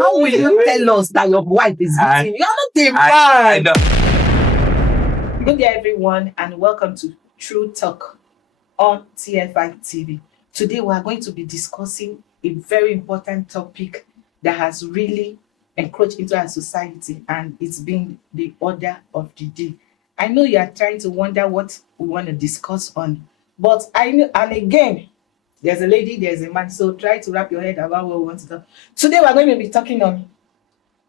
How will you tell us that your wife is beating you? You're not a man. Good day, everyone, and welcome to True Talk on TFI TV. Today, we are going to be discussing a very important topic that has really encroached into our society, and it's been the order of the day. I know you are trying to wonder what we want to discuss on, but I know, and again, there's a lady, there's a man, so try to wrap your head around what we want to talk. Today, we're going to be talking on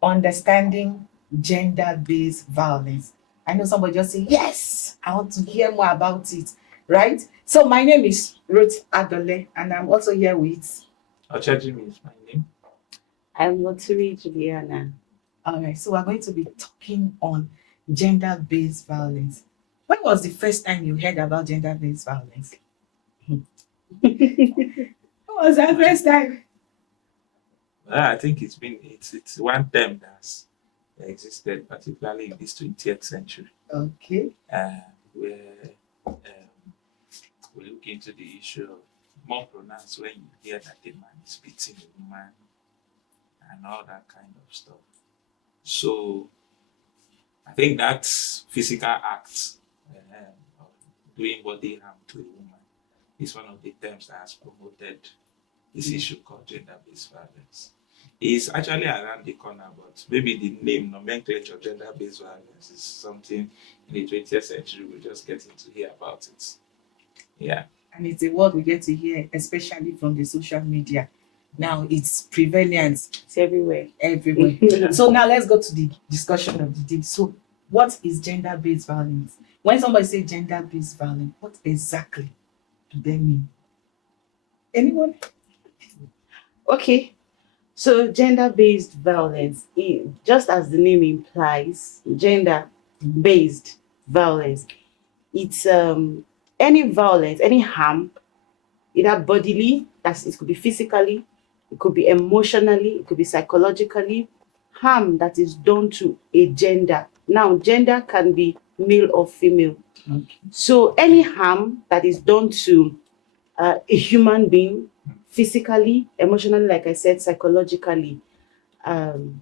understanding gender-based violence. I know somebody just say, yes, I want to hear more about it, right? So my name is Ruth Adole, and I'm also here with... Ochajimi is my name. I'm Loturi Juliana. All right, so we're going to be talking on gender-based violence. When was the first time you heard about gender-based violence? When was that first time? Well, I think it's one term that's existed, particularly in this 20th century. Okay. Where we look into the issue of more pronounced when you hear that a man is beating a woman and all that kind of stuff. So I think that physical act of doing body harm to a woman is one of the terms that has promoted this issue called gender-based violence. It's actually around the corner, but maybe the name nomenclature gender-based violence is something in the 20th century we're just getting to hear about it. Yeah. And it's a word we get to hear, especially from the social media. Now it's prevalent. It's everywhere. Everywhere. So now let's go to the discussion of the day. So what is gender-based violence? When somebody says gender-based violence, what exactly do they mean? Anyone? Okay. So gender-based violence, just as the name implies, gender-based violence, it's any violence, any harm, either bodily, it could be physically, it could be emotionally, it could be psychologically, harm that is done to a gender. Now, gender can be male or female. Okay. So any harm that is done to a human being, physically, emotionally, like I said, psychologically, in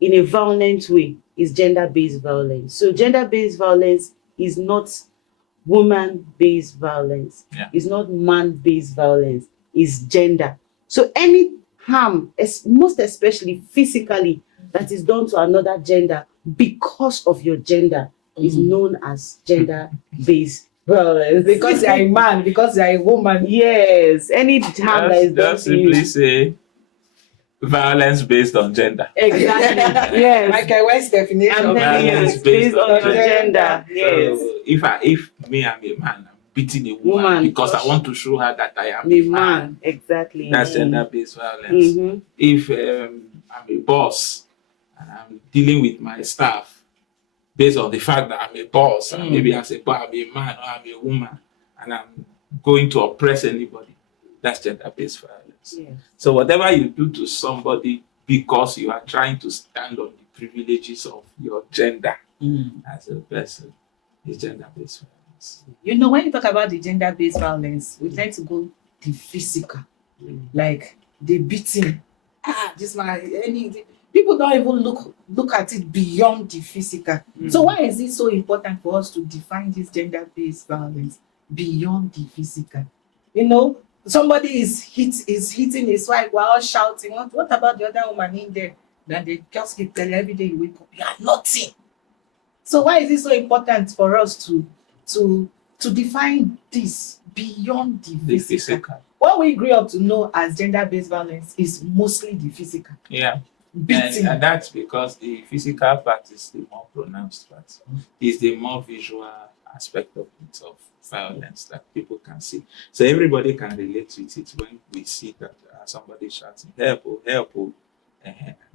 a violent way, is gender-based violence. So gender-based violence is not woman-based violence. Yeah. It's not man-based violence. It's gender. So any harm, most especially physically, that is done to another gender because of your gender is known as gender-based violence. Because you're a man, because you're a woman. Yes, any harm that is done just to you. simply say violence based on gender. Exactly. Yes. Michael West's definition I'm of telling you, violence. it's based on your gender. Yes. So if me I'm a man, I'm beating a woman because I want to show her that I am The a man. man, exactly. That's gender-based violence. Mm-hmm. If I'm a boss and I'm dealing with my staff based on the fact that I'm a boss, and maybe as a boss, I'm a man or I'm a woman, and I'm going to oppress anybody, that's gender-based violence. Yes. So whatever you do to somebody because you are trying to stand on the privileges of your gender as a person is gender-based violence. You know, when you talk about the gender-based violence, we tend to go the physical, like the beating. This man, people don't even look at it beyond the physical. So why is it so important for us to define this gender-based violence beyond the physical? You know, somebody is hitting his wife while shouting. What about the other woman in there? Then they just keep telling every day you wake up, you are nothing. So why is it so important for us to define this beyond the physical? What we grew up to know as gender-based violence is mostly the physical. Yeah. Beating. And that's because the physical part is the more pronounced part. It's the more visual aspect of it, of violence that people can see. So everybody can relate with it when we see that somebody shouting, help, oh, help, oh.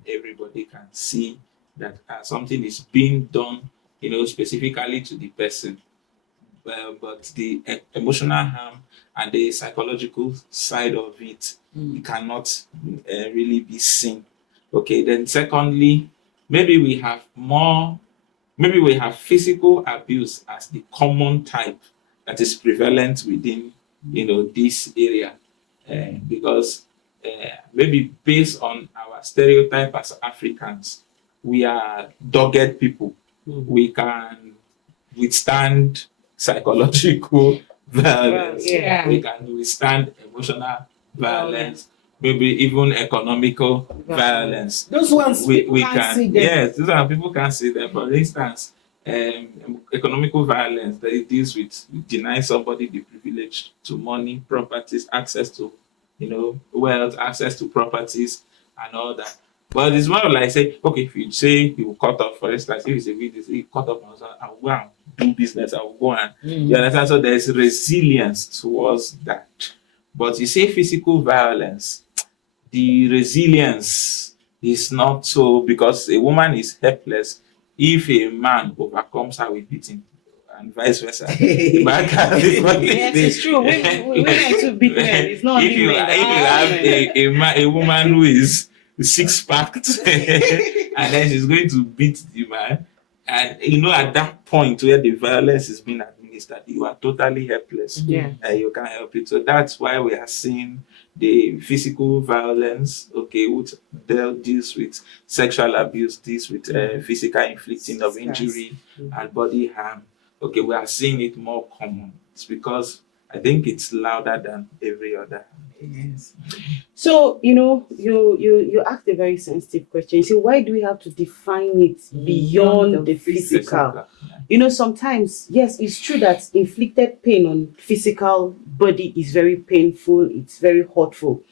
Everybody can see that something is being done, specifically to the person. But the emotional harm and the psychological side of it, it cannot really be seen. Okay, then secondly, maybe we have physical abuse as the common type that is prevalent within, this area. Because maybe based on our stereotype as Africans, we are dogged people. We can withstand psychological violence. Yeah. We can withstand emotional violence, maybe even economical violence. Those ones We can't can, see them. yes, those are people can't see them. For instance, economical violence that it deals with denying somebody the privilege to money, properties, access to, wealth, access to properties, and all that. But it's more like say, okay, if you say you cut off, for instance, if it's a video, you cut off, I will go and do business, I will go and you understand. So there's resilience towards that. But you say physical violence, the resilience is not so, because a woman is helpless if a man overcomes her with beating, and vice versa. Yes, it's true. Women to beat men. It's not if you have a woman who is six-packed and then she's going to beat the man, and at that point where the violence is being administered, you are totally helpless. Yeah. You can't help it. So that's why we are seeing the physical violence, which deals with sexual abuse, deals with physical inflicting of injury and body harm. We are seeing it more common. It's because I think it's louder than every other. Yes. So, you asked a very sensitive question. So why do we have to define it beyond the physical? Sometimes, yes, it's true that inflicted pain on physical body is very painful, it's very hurtful.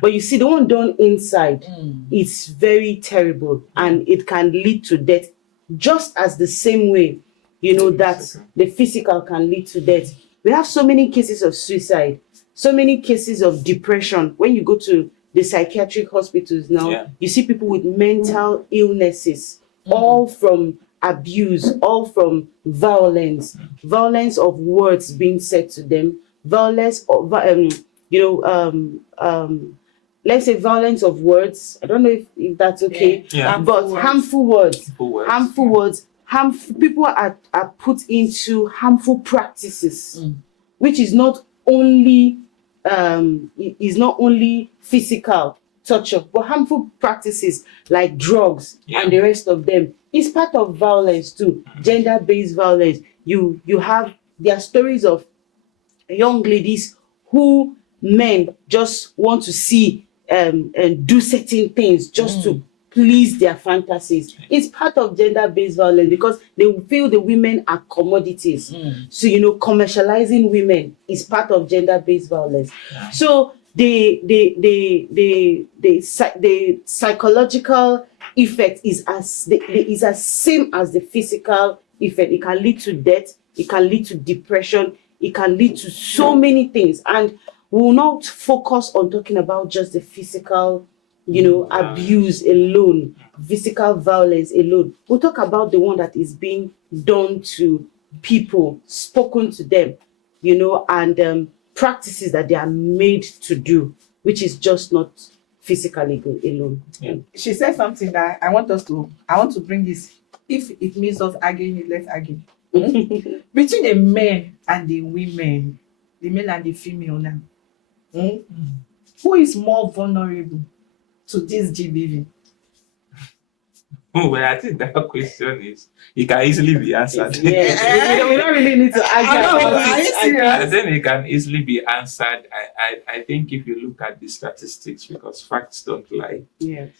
But you see, the one done inside, it's very terrible, and it can lead to death, just as the same way, that the physical can lead to death. We have so many cases of suicide, so many cases of depression. When you go to the psychiatric hospitals now, you see people with mental illnesses, all from abuse, all from violence of words being said to them, violence of, let's say violence of words. I don't know if that's okay, but harmful words. People are put into harmful practices, which is not only physical torture, but harmful practices like drugs and the rest of them is part of violence too. Gender-based violence. You have there are stories of young ladies who men just want to see and do certain things just to please their fantasies. It's part of gender-based violence because they feel the women are commodities. So commercializing women is part of gender-based violence. So the psychological effect is as same as the physical effect. It can lead to death, it can lead to depression, it can lead to so many things. And we will not focus on talking about just the physical abuse alone, physical violence alone. We'll talk about the one that is being done to people, spoken to them, and practices that they are made to do, which is just not physically alone. She said something that I want to bring this. If it means us arguing, let's argue. Between the men and the women, the male and the female now, who is more vulnerable to this GBV? Well, I think that question it can easily be answered. Yeah, we don't really need to argue. I think it can easily be answered. I think if you look at the statistics, because facts don't lie. Yes.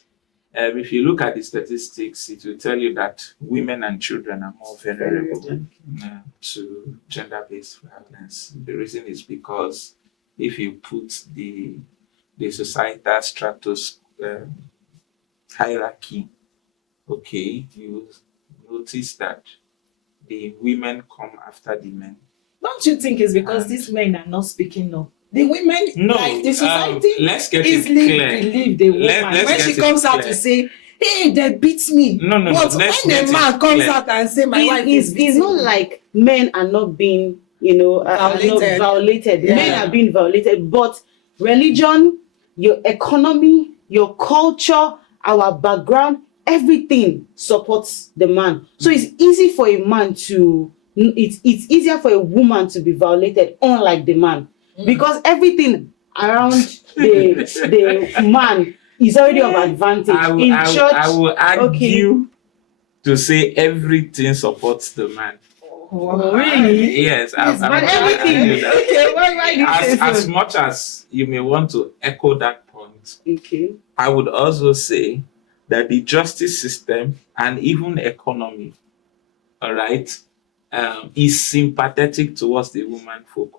If you look at the statistics, it will tell you that women and children are more vulnerable to gender-based violence. The reason is because if you put the societal stratus hierarchy, you notice that the women come after the men. Don't you think it's because these men are not speaking up? The women, the society let's get easily it clear. believe the woman when she comes out to say, "Hey, they beat me." No. But when the man comes out and say, "My wife is beating it's not like men are not being, violated. Yeah. Men are being violated, but religion, your economy, your culture, our background, everything supports the man. So it's easy for a man it's easier for a woman to be violated, unlike the man. Because everything around the man is already of advantage. I will argue to say everything supports the man. Really? Yes. But everything. Okay, why do you say so? As much as you may want to echo that point, Okay. I would also say that the justice system and even economy, all right, is sympathetic towards the woman folk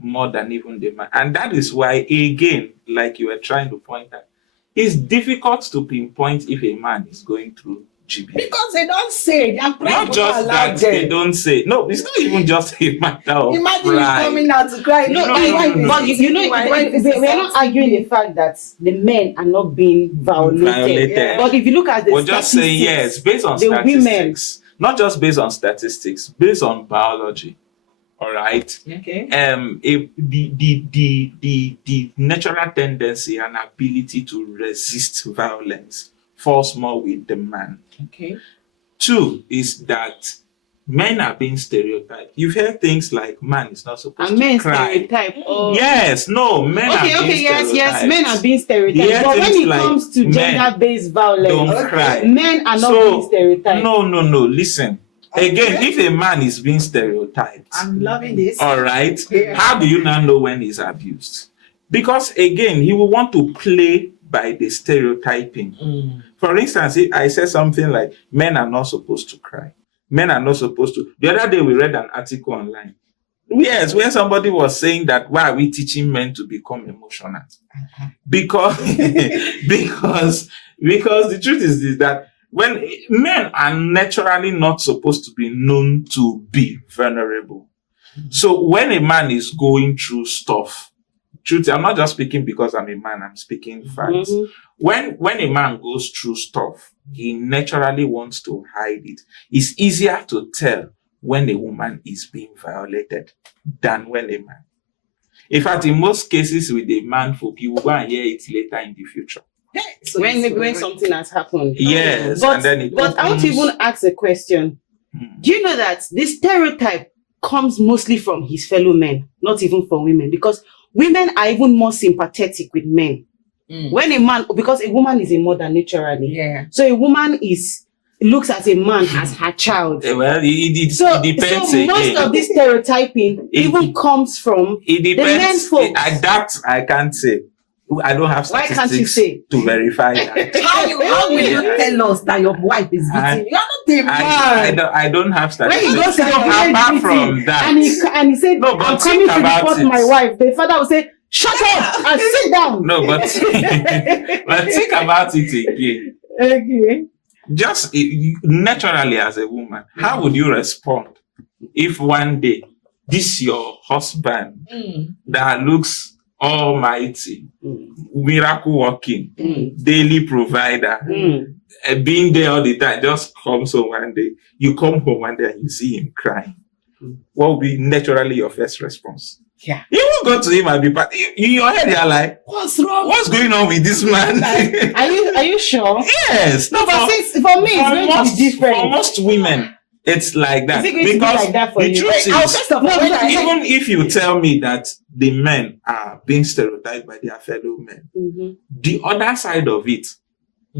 more than even the man. And that is why, again, like you were trying to point out, it's difficult to pinpoint if a man is going through GBV. Because they don't say. Not just that they don't say. No, it's not even just a matter of Imagine pride. you coming out to cry. No. But we're not arguing the fact that the men are not being violated. Yeah. But if you look at the We're just saying yes, based on the statistics. Not just based on statistics, based on biology. All right. Okay. The natural tendency and ability to resist violence falls more with the man. Okay. 2 is that men are being stereotyped. You've heard things like man is not supposed to cry. Stereotype. Oh. Yes, no, men are being stereotyped. Yes, men are being stereotyped. Yeah, But when things it like comes to gender-based violence, don't cry. men are not being stereotyped. No. Listen. Again, if a man is being stereotyped, I'm loving this. all right, Yeah. how do you now know when he's abused? Because again, he will want to play by the stereotyping. For instance, if I said something like, men are not supposed to cry. Men are not supposed to. The other day we read an article online. Yes, where somebody was saying that, why are we teaching men to become emotional? Because the truth is this, that when men are naturally not supposed to be known to be vulnerable. So when a man is going through stuff, truth, I'm not just speaking because I'm a man, I'm speaking facts. When a man goes through stuff, he naturally wants to hide it. It's easier to tell when a woman is being violated than when a man. In fact, in most cases with a man folk, you will go and hear it later in the future. So When something has happened. Yes, But, and then it but I want to opens- even ask a question. Do you know that this stereotype comes mostly from his fellow men, not even from women? Because women are even more sympathetic with men. When a man, because a woman is a mother naturally. Yeah. So a woman looks at a man as her child. Well, it So depends most again. of this stereotyping even comes from It the men depends. folks. That I can't say. I don't have Why statistics can't you say? to verify that. How will you tell us that your wife is beating you? You're not a man. I don't have When statistics. he goes to the Apart village from meeting that, and he said, No, but I'm think coming to about report it. my wife, the father will say, shut up and sit down. no, but think about it again. Okay. Just naturally as a woman, how would you respond if one day this your husband that looks almighty, miracle working, daily provider, being there all the time, just comes home one day, you come home one day and you see him crying? What will be naturally your first response? Yeah. You won't go to him and be in your head, you're like, What's wrong? what's going on with this man? Are you sure? Yes. No, but since for me it's going to be different. For most women, it's like that. Is it going to be because like that for the you? truth is, First of all, when I even if you tell me that the men are being stereotyped by their fellow men, the other side of it,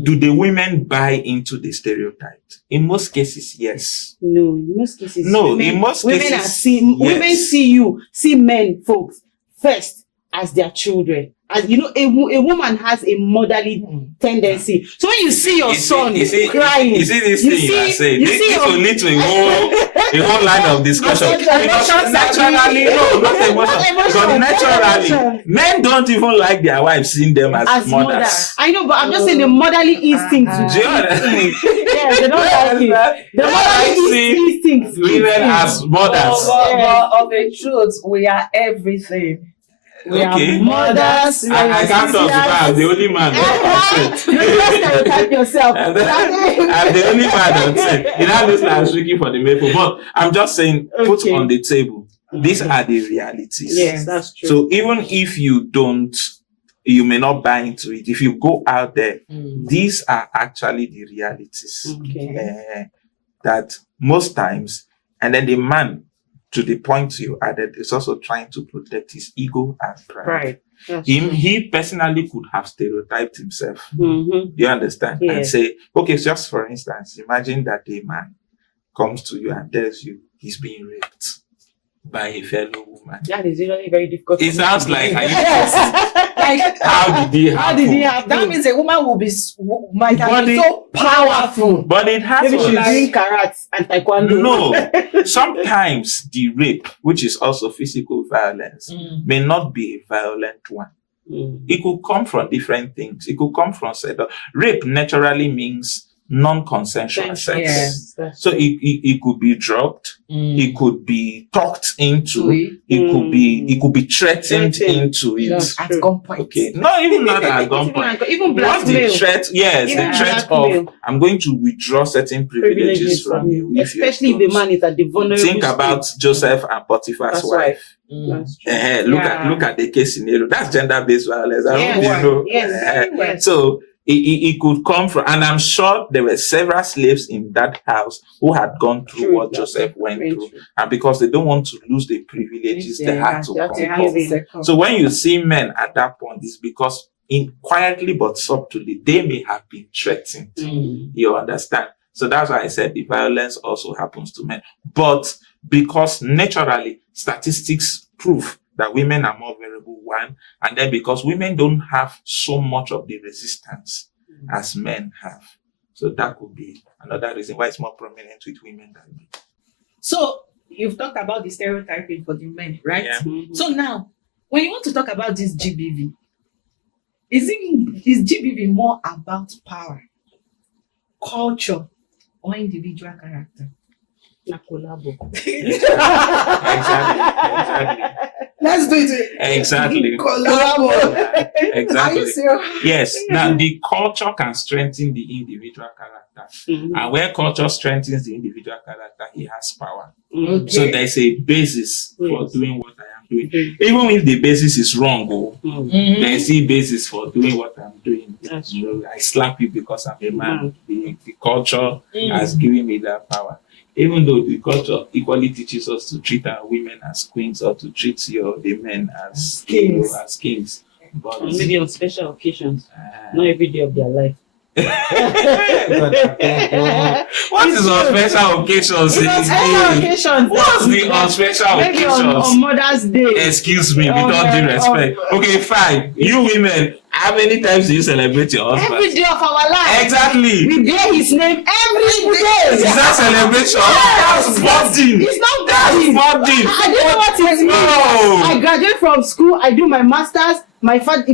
do the women buy into the stereotype? In most cases, yes. No, in most cases. No, in most women cases, women see men folks first as their children. As you know, a woman has a motherly tendency. So when you see your son crying, you see this thing you are saying. This will lead to a whole line of discussion. Because naturally, no, not emotion. Because naturally, men don't even like their wives seeing them as mothers. I know, but I'm just saying the motherly instinct. Yeah, they don't like it. The motherly instinct. Women as mothers. But of the truth, we are everything. We Okay. are mothers. I can't talk because I'm the only man. You just stereotype yourself. I'm the only man on set. You know, this like speaking for the maple. But I'm just saying, put on the table. These are the realities. Yes, that's true. So even if you don't, you may not buy into it. If you go out there, these are actually the realities. Okay. That most times, and then the man to the point you added, is also trying to protect his ego and pride. Right. That's Him, true. he personally could have stereotyped himself. Mm-hmm. You understand? Yeah. And say, okay, just for instance, imagine that a man comes to you and tells you he's being raped by a fellow woman. That is usually very difficult. It sounds like, are you- Like, how did it How did it happen? happen? that means a woman will be might have Body- been so powerful. But it Maybe she's happens. doing karate and taekwondo. No, sometimes the rape, which is also physical violence, may not be a violent one. Mm. It could come from different things. It could come from rape naturally means non-consensual sex. Yes. That's So true. it could be drugged, it could be talked into, it could be threatened Threatened. into it. That's At true. gunpoint. Okay, not even that at Even gunpoint. even What's the blackmail. threat? Yes, Even the threat blackmail. of I'm going to withdraw certain privileges from you. if you Especially if the don't. man is at the vulnerable Think about stage. Joseph and Potiphar's That's wife. That's true. Yeah. Look at the case scenario. That's gender-based violence. I Yes. hope you know. Yes. Yes. So it could come from, and I'm sure there were several slaves in that house who had gone through True, what that Joseph went Very through, true. and because they don't want to lose the privileges, they had to they have come to up. give in. So when you see men at that point, it's because quietly but subtly they may have been threatened. Mm. You understand? So that's why I said the violence also happens to men. But because naturally statistics prove that women are more vulnerable, one, and then because women don't have so much of the resistance as men have. So that could be another reason why it's more prominent with women than men. So you've talked about the stereotyping for the men, right? Yeah. Mhm. So now, when you want to talk about this GBV, is GBV more about power, culture, or individual character? Na collabo. Exactly. Let's do it. Exactly. Collabo. Are Exactly. you serious? Yes. Now the culture can strengthen the individual character. Mhm. And where culture strengthens the individual character, he has power. Mhm. So there's a basis for Yes. doing what I am doing. Mhm. Even if the basis is wrong, Mhm. there's a basis for doing what I'm doing. That's You know, I slap you because I'm a man. Mhm. The culture has given me that power. Even though the culture equally teaches us to treat our women as queens or to treat the men as Kings. as kings. But And maybe on special occasions, uh, not every day of their life. what is on special occasions? It's on special occasions. What's the on special Maybe on occasions? Mother's Day. Excuse me, with all due respect. Okay, fine. You women, how many times do you celebrate your husband? Every day of our life. Exactly. We bear his name every day. Is that celebration? Yes. That's budding. It's not That's budding. budding. I don't know what it means. No. I graduate from school. I do my masters. My father's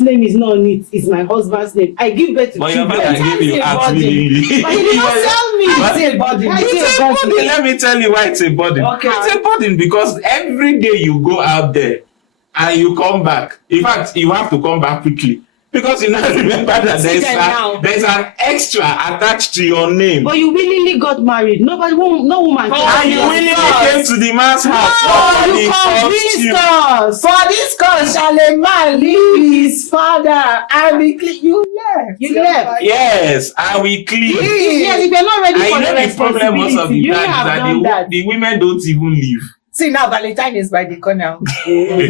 name is not on it. It's my husband's name. I give birth to But your children. father gave you That's a out body. willingly. But he did not tell me. That's a body. That's It's a burden. Let me tell you why it's a burden. Okay. It's a burden because every day you go out there and you come back. In fact, you have to come back quickly. Because you now remember that See them now. there's an extra attached to your name. But you willingly got married. No woman. And you willingly came to the man's house. Oh, Nobody you forced you. convinced us. For this cause shall a man leave his father and be clean. You left. You left. Yes, and we clean. Yes, if you're not ready for I the know the problem most of responsibility, the you time is have that done that. the women don't even leave. See now, Valentine is by the corner.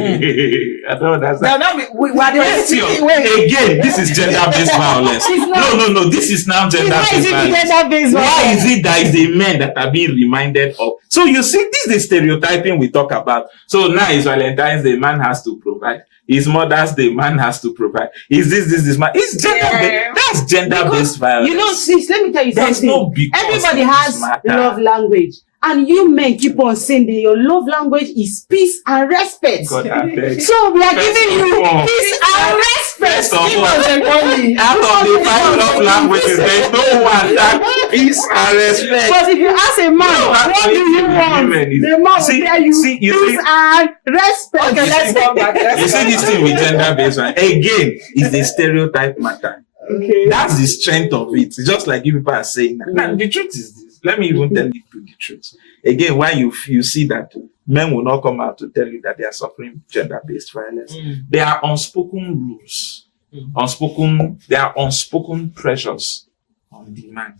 I don't understand. Now we are the Question. wait. Again, this is gender-based violence. It's not. No. This is now Why gender-based is it violence. gender-based Why violence? is it that it's the men that are being reminded of? So you see, this is the stereotyping we talk about. So now it's Valentine's Day, man has to provide. It's Mother's Day, man has to provide. Is this man? It's gender-based. Yeah. That's gender-based violence. You know, sis, let me tell you There's something. no because Everybody of has this matter. love language. And you men keep on saying that your love language is peace and respect. God, I beg. So we are First giving of you all- peace and respect. First of all, Everybody. out of the 5 love languages, there's no one that peace and respect. But if you ask a man, what do you want? The man will tell you peace and respect. Okay, let's come back. You see this thing with gender-based one again is the stereotype matter. Okay. That's the strength of it. It's just like you people are saying that. Now, the truth is this. Let me even tell you the truth. Again, why you see that men will not come out to tell you that they are suffering gender-based violence. There are unspoken rules. There are unspoken pressures on the man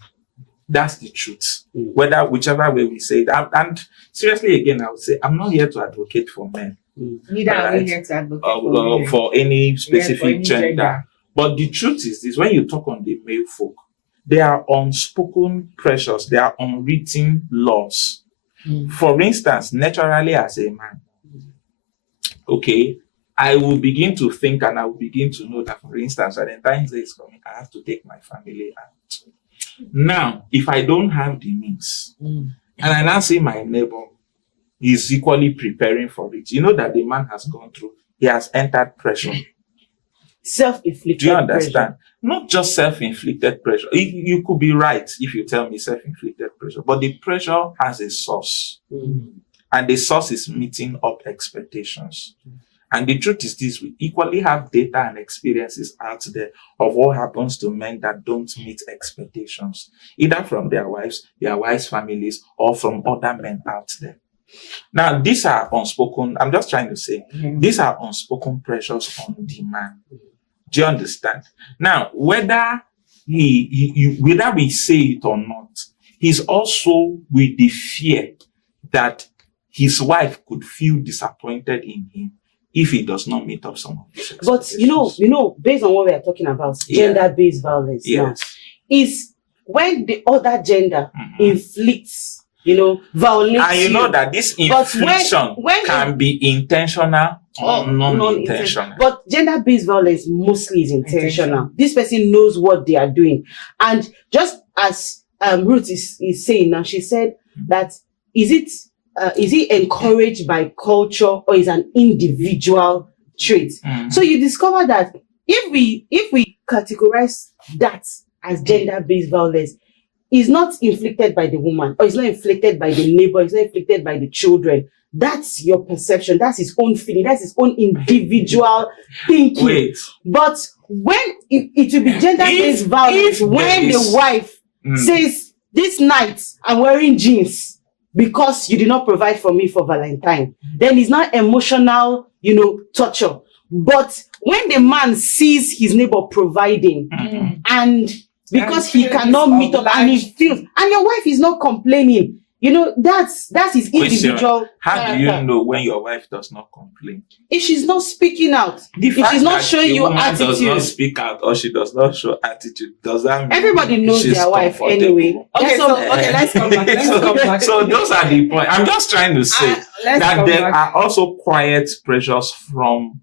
That's the truth. Whichever way we say it. And seriously, again, I would say I'm not here to advocate for men. Neither are we here to advocate for any specific for any gender. But the truth is this: when you talk on the male folk, there are unspoken pressures, there are unwritten laws. For instance, naturally as a man, okay, I will begin to think and I will begin to know that, for instance, Valentine's Day is coming, I have to take my family out. Now, if I don't have the means, and I now see my neighbor is equally preparing for it, you know that the man has gone through, he has entered pressure. Self-inflicted. Do you understand? Pressure. Not just self-inflicted pressure. You could be right if you tell me self-inflicted pressure, but the pressure has a source. And the source is meeting up expectations. And the truth is this: we equally have data and experiences out there of what happens to men that don't meet expectations, either from their wives' families, or from other men out there. Now, these are unspoken, I'm just trying to say, these are unspoken pressures on the man. Do you understand? Now, whether whether we say it or not, he's also with the fear that his wife could feel disappointed in him if he does not meet up some of these expectations. But you know, based on what we are talking about, gender-based violence now, is when the other gender inflicts, violates. And you know that this infliction can be intentional or non-intentional. But gender-based violence mostly is intentional. This person knows what they are doing. And just as Ruth is saying now, she said that is it encouraged by culture or is an individual trait? So you discover that if we categorize that as gender-based violence, is not inflicted by the woman, or it's not inflicted by the neighbor, it's not inflicted by the children. That's your perception. That's his own feeling. That's his own individual thinking. Wait. But when it will be gender-based violence, when the wife says, this night I'm wearing jeans because you did not provide for me for Valentine, then it's not emotional, torture. But when the man sees his neighbor providing and because he cannot meet up and he feels, and your wife is not complaining, that's his individual. How do you know when your wife does not complain? If she's not speaking out, if she's not showing you attitude, does not speak out, or she does not show attitude, does that mean everybody knows their wife anyway? Okay, let's come back. So those are the points. I'm just trying to say that there are also quiet pressures from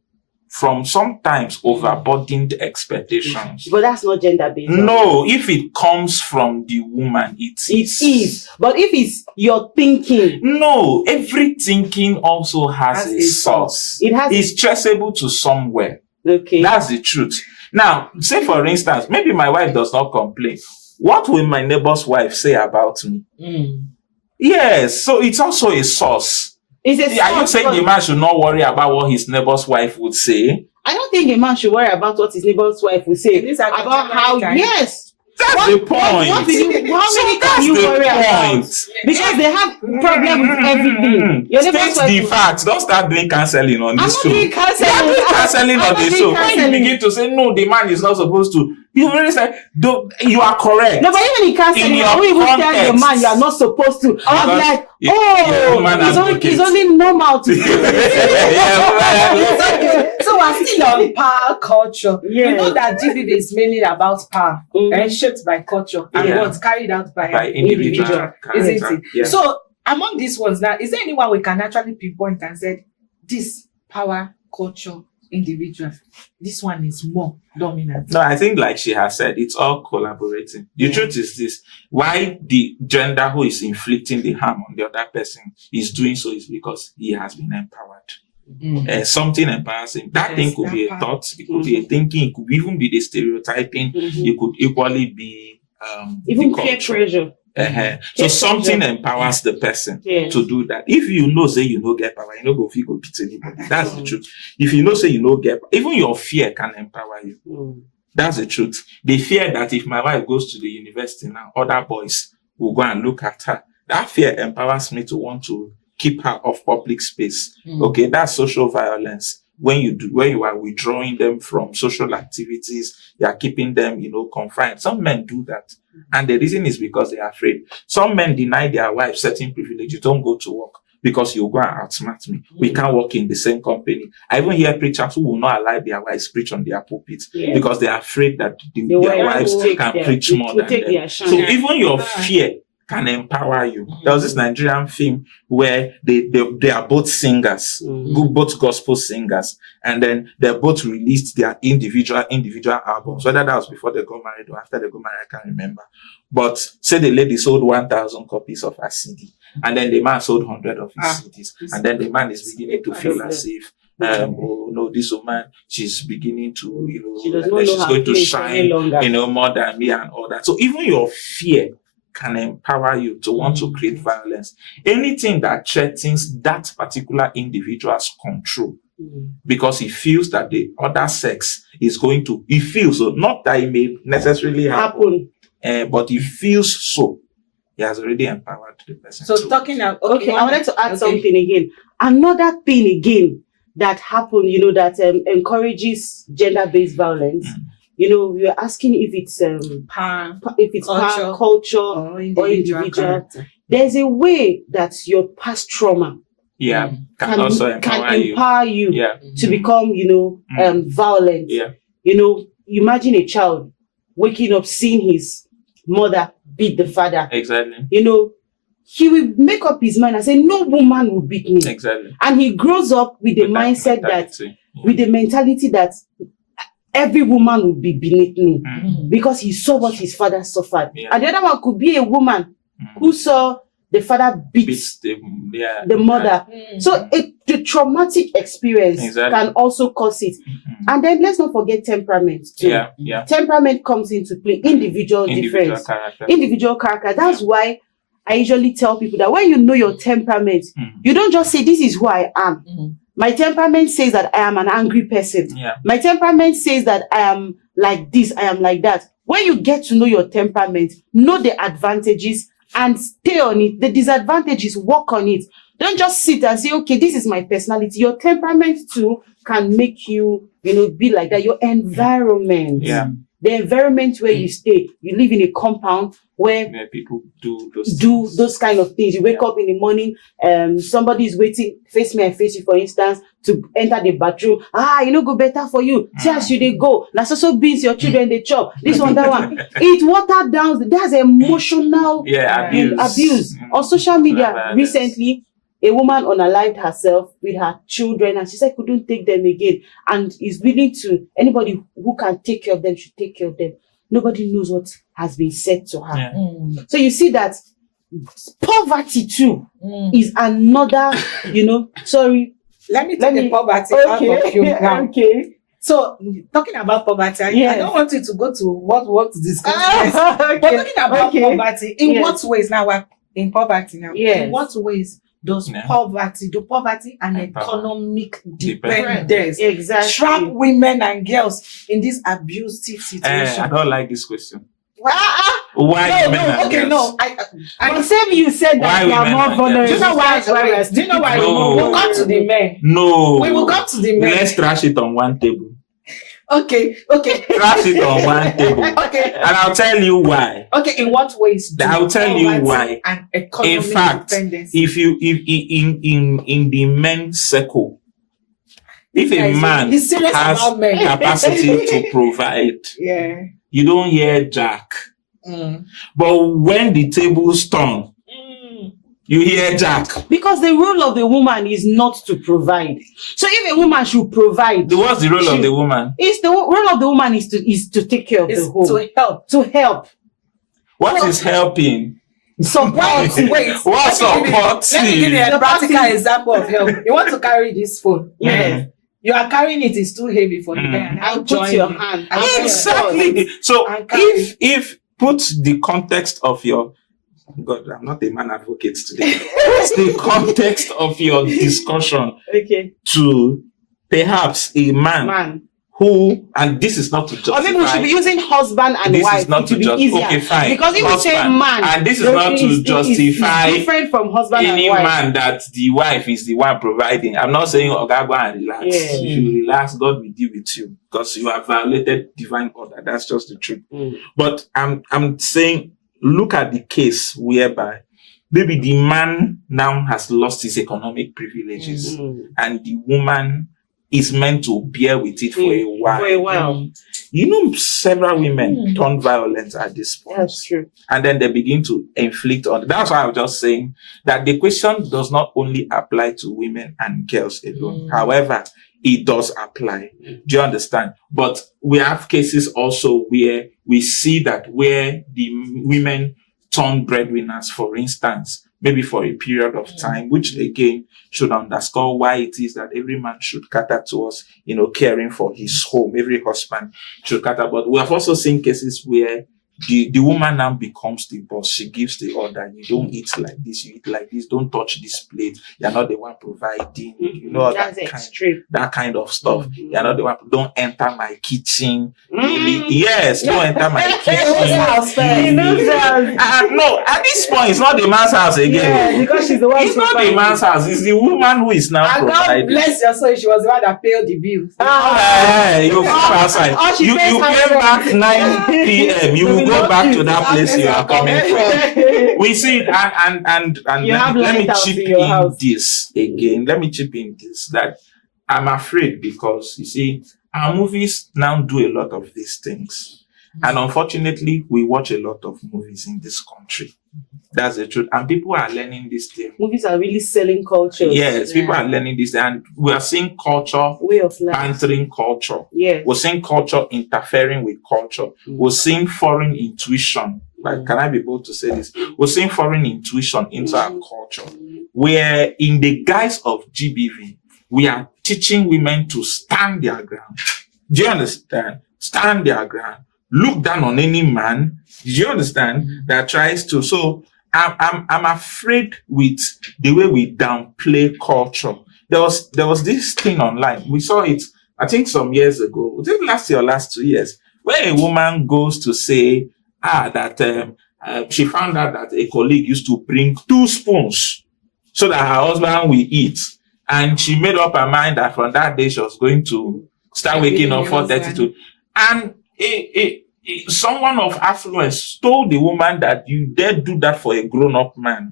sometimes overburdened expectations. But that's not gender-based. No, if it comes from the woman, it is. But if it's your thinking. No, every thinking also has a source. It's traceable to somewhere. Okay. That's the truth. Now, say for instance, maybe my wife does not complain. What will my neighbor's wife say about me? Yes, so it's also a source. Are you saying the man should not worry about what his neighbor's wife would say? I don't think a man should worry about what his neighbor's wife would say. About how, yes. That's the point. How many can you worry about? Because they have problem with everything. State the facts. Don't start doing counseling on this show. I'm not doing counseling. Counseling on this show. When you begin to say, no, the man is not supposed to. You really say, you are correct. No, but even in counseling, you don't even tell your man you are not supposed to. I'm like, it's only normal to do this. So we're still on power culture. Yeah. You know that GBV is mainly about power and shaped by culture and what's carried out by individual. Isn't it? Yeah. So among these ones now, is there anyone we can actually pinpoint and say this power culture individual, this one is more dominant? No, I think like she has said, it's all collaborating. The truth is this: why the gender who is inflicting the harm on the other person is doing so is because he has been empowered. Something empowers him. That thing could be a thought, it could be a thinking, it could even be the stereotyping, it could equally be even peer pressure. So something empowers the person to do that. If you know, say you no get power, you no go feel go beat anybody. That's the truth. If you know, say you no get, even your fear can empower you. That's the truth. The fear that if my wife goes to the university now, other boys will go and look at her. That fear empowers me to want to keep her off public space. Okay, that's social violence. when you are withdrawing them from social activities, you are keeping them, confined. Some men do that. And the reason is because they are afraid. Some men deny their wives certain privileges. Don't go to work because you go and outsmart me. We can't work in the same company. I even hear preachers who will not allow their wives preach on their pulpits because they are afraid that their wives can preach more than them. So even your fear can empower you. There was this Nigerian film where they are both singers, both gospel singers, and then they both released their individual albums. Whether that was before they got married or after they got married, I can't remember. But say the lady sold 1,000 copies of her CD, and then the man sold 100 of his CDs, and then the man is beginning to feel as if oh no, this woman, she's beginning to, she's going to shine, more than me and all that. So even your fear can empower you to want to create violence. Anything that threatens that particular individual's control, because he feels that the other sex is going to, he feels so, not that it may necessarily happen. But he feels so. He has already empowered the person. So talking about, I wanted to add something again. Another thing again that happened, that encourages gender-based violence. We are asking if it's culture or individual. There's a way that your past trauma can also empower you to become, violent. Imagine a child waking up seeing his mother beat the father. Exactly. He will make up his mind and say, no woman will beat me. Exactly. And he grows up with the mindset with the mentality that every woman will be beneath me because he saw what his father suffered. And the other one could be a woman who saw the father beat the mother. So the traumatic experience can also cause it. And then let's not forget temperament too. Temperament comes into play. Individual difference. Individual character. That's why I usually tell people that when you know your temperament, you don't just say, this is who I am. My temperament says that I am an angry person. My temperament says that I am like this, I am like that. When you get to know your temperament, know the advantages and stay on it. The disadvantages, work on it. Don't just sit and say, okay, this is my personality. Your temperament too can make you, be like that. Your environment. The environment where you stay. You live in a compound where people do those kind of things. You wake up in the morning, somebody is waiting, face me and face you, for instance, to enter the bathroom. Go better for you. See as you they go. Now so beans your children they chop. This one, that one. It watered down. That's emotional abuse. On social media recently, a woman unalived herself with her children, and she said couldn't take them again, and is willing to, anybody who can take care of them should take care of them. Nobody knows what has been said to her. So you see that poverty too is another, sorry. Let me take the poverty out of you now. Okay. So talking about poverty, I don't want you to go to what to discuss. But talking about poverty, in what ways now we're in poverty now? In what ways does poverty and economic dependence trap women and girls in this abusive situation? I don't like this question. Why? No. I said you said that you are more vulnerable. Do you know why? Do you know why? We'll come to the men. No. We will come to the men. Let's trash it on one table. Okay. Trash it on one table. Okay. And I'll tell you why. Okay, in what ways? I'll tell you why. And economic in fact, dependence. if in the men's circle, if a man has capacity to provide, you don't hear Jack. But when the tables turn, you hear Jack. Because the role of the woman is not to provide. So if a woman should provide, what's the role of the woman? The role of the woman is to take care of the home. To help. What is helping? Support. What supporting? Let me give you a practical example of help. You want to carry this phone. Yes. You are carrying it, it's too heavy for the guy. I'll put your hand. Exactly. So if put the context of your God, I'm not a man advocate today. What's the context of your discussion to perhaps a man who, and this is not to justify. Or maybe we should be using husband and this wife. Is not to be easier. Okay, fine. Because if we say man, and this is not to justify it's different from husband any and wife. man that the wife is the one providing. I'm not saying Oga, go and relax. Yeah. If you relax, God will deal with you because you have violated divine order. That's just the truth. But I'm saying, look at the case whereby maybe the man now has lost his economic privileges and the woman is meant to bear with it for a while. For a while. You know, several women turn violent at this point. That's true. And then they begin to inflict on. That's why I was just saying that the question does not only apply to women and girls alone. However, it does apply. Do you understand? But we have cases also where we see that where the women turn breadwinners, for instance, maybe for a period of time, which again should underscore why it is that every man should cater to us, caring for his home. Every husband should cater. But we have also seen cases where the woman now becomes the boss. She gives the order. You don't eat like this, you eat like this. Don't touch this plate. You're not the one providing. That's extreme. That kind of stuff. You're not the one. Don't enter my kitchen. Yes, don't enter my kitchen. No, at this point, it's not the man's house again. Yeah, because she's the one. It's not the man's house. It's the woman who is now providing. God bless your soul. She was the one that paid the bills. You outside. You came back 9 p.m. You will go back to that place you are coming from. We see it, and let me chip in this again. Let me chip in this that I'm afraid because you see, our movies now do a lot of these things, and unfortunately, we watch a lot of movies in this country. That's the truth, and people are learning this thing. Movies are really selling culture. Yes, people are learning this, and we are seeing culture, way of life, entering culture. Yeah, we're seeing culture interfering with culture. We're seeing foreign intuition. Like, can I be able to say this? We're seeing foreign intuition into our culture, where in the guise of GBV, we are teaching women to stand their ground. Do you understand? Stand their ground. Look down on any man. Do you understand? That tries to. So I'm afraid with the way we downplay culture. There was this thing online. We saw it, I think, some years ago. Was it last year or last 2 years? Where a woman goes to say that she found out that a colleague used to bring 2 spoons so that her husband will eat. And she made up her mind that from that day she was going to start waking up 4:32. And someone of affluence told the woman that you dare do that for a grown-up man.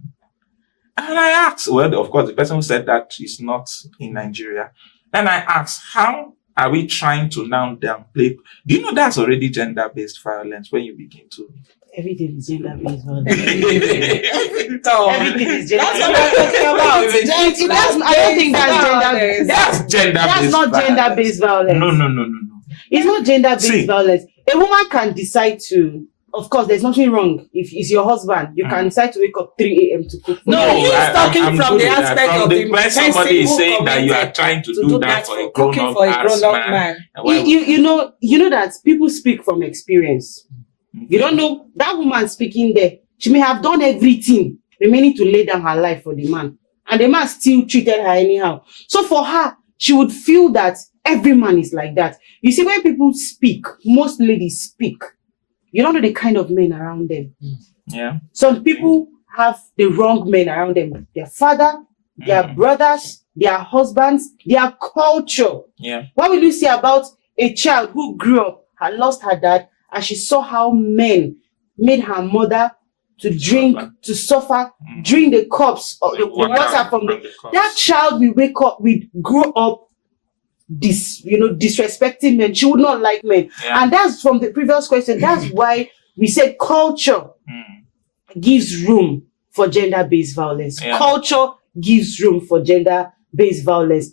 And I asked, well, of course, the person who said that is not in Nigeria. And I asked, how are we trying to now downplay? Do you know that's already gender-based violence when you begin to? Everything is gender-based violence. Everything is gender-based. That's what I'm talking about. I don't think that's gender-based. That's gender-based. That's not gender-based violence. No. It's not gender-based violence. A woman can decide to. Of course, there's nothing wrong. If it's your husband, you can decide to wake up 3 a.m. to cook. No, he's talking from the aspect of the when somebody is saying that you are trying to do that for a grown-up man. You know that people speak from experience. You don't know that woman speaking there. She may have done everything remaining to lay down her life for the man, and the man still treated her anyhow. So for her, she would feel that every man is like that. You see, when people speak, most ladies speak. You don't know the kind of men around them. Yeah. Some people have the wrong men around them. Their father, their brothers, their husbands, their culture. Yeah. What will you say about a child who grew up, had lost her dad, and she saw how men made her mother to drink, to suffer, drink the cups of the water from the cups. That child will grow up disrespecting men. She would not like men. Yeah. And that's from the previous question. That's why we said culture gives room for gender-based violence. Yeah. Culture gives room for gender-based violence.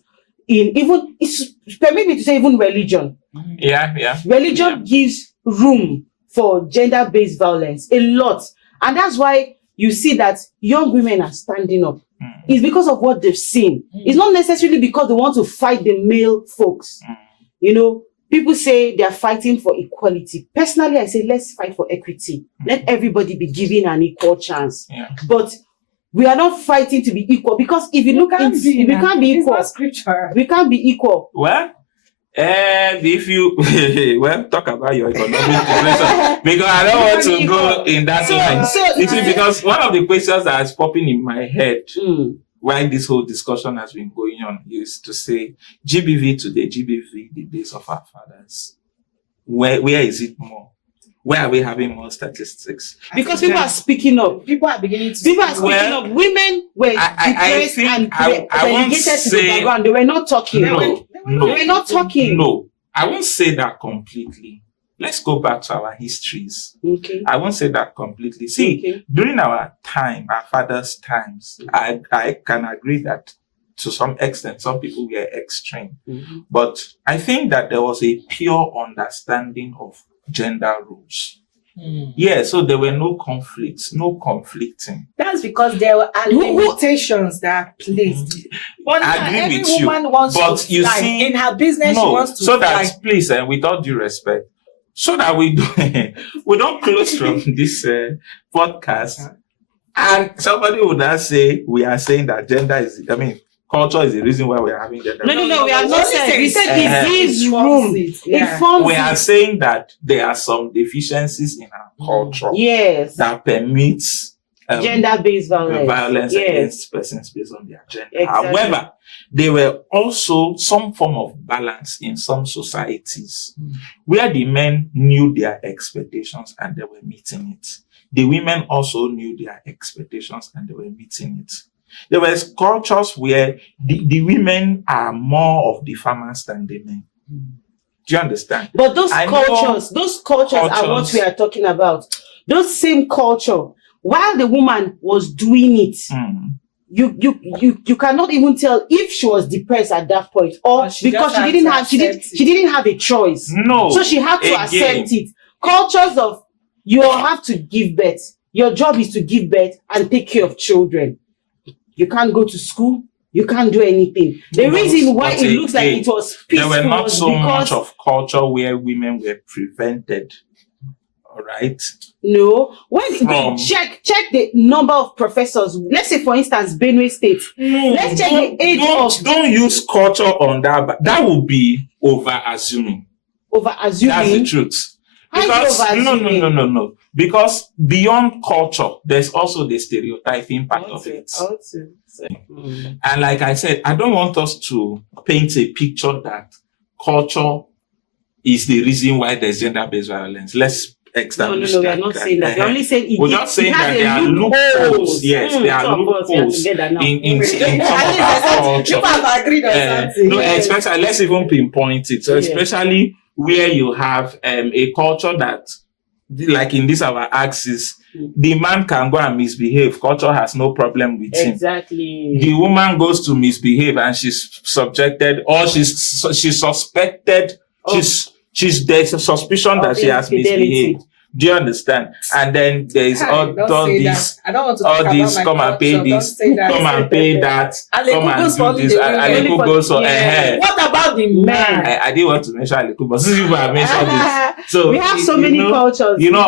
Permit me to say even religion. Yeah. Religion gives room for gender-based violence a lot. And that's why you see that young women are standing up. It's because of what they've seen. It's not necessarily because they want to fight the male folks. People say they're fighting for equality. Personally, I say let's fight for equity. Let everybody be given an equal chance. Yeah. But we are not fighting to be equal, because if you look at it, we can't be equal. Scripture. We can't be equal. Well, And if you well talk about your economic situation, because I don't want to go in that line. You see, because one of the questions that is popping in my head while this whole discussion has been going on is to say GBV today, GBV the days of our fathers. Where is it more? Where are we having more statistics? Because people are speaking up. People are beginning to People are speaking up. Women were depressed and relegated to the background. They were not talking. No, They were not talking. No, I won't say that completely. Let's go back to our histories. Okay. I won't say that completely. See, during our time, our fathers' times, I can agree that to some extent, some people were extreme. But I think that there was a pure understanding of gender roles. Yeah, so there were no conflicts, no conflicting. That's because there are limitations that are placed. But I agree with woman you. wants But to you fly. see, In her business, she wants to so fly. that please, and with all due respect, so that we don't close from this podcast, and somebody would not say we are saying that gender is, culture is the reason why we are having gender. No, we are not saying. We said it's this room. We are saying that there are some deficiencies in our culture. Yes. That permits gender-based violence. Against persons based on their gender. Exactly. However, there were also some form of balance in some societies where the men knew their expectations and they were meeting it. The women also knew their expectations and they were meeting it. There were cultures where the women are more of the farmers than the men. Do you understand? But those cultures are what we are talking about. Those same culture, while the woman was doing it, you cannot even tell if she was depressed at that point, or because she didn't have a choice. No. So she had to accept it. Cultures of you have to give birth. Your job is to give birth and take care of children. You can't go to school. You can't do anything. The reason why it looks like it was peaceful there were not was so because much of culture where women were prevented. All right. No. When check the number of professors. Let's say, for instance, Benue State. Let's check the age of. Don't use culture on that. But that would be over assuming. Over assuming. That's the truth. Because no. Because beyond culture, there's also the stereotyping part of it. And like I said, I don't want us to paint a picture that culture is the reason why there's gender-based violence. Let's establish that. No, we are not saying that. We're only saying we're not saying that there are loopholes. Yes, there are loopholes in some of our culture. You have agreed on something. No, especially, let's even pinpoint it. So especially where you have a culture that, like in this our axis, the man can go and misbehave. Culture has no problem with him. Exactly. The woman goes to misbehave and she's subjected, or she's suspected. There's a suspicion that she has misbehaved. Do you understand? And then there is all this. I don't want to all this. Come and pay this. Come and pay that. Come and do this. Aleku goes on. What about the man? I didn't want to mention Aleku, but since you have mentioned this, so we have so many cultures. You know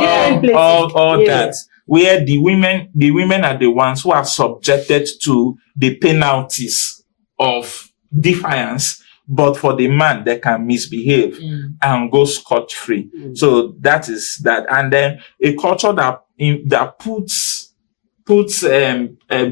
all that. Where the women are the ones who are subjected to the penalties of defiance. But for the man, they can misbehave and go scot-free. So that is that. And then a culture that puts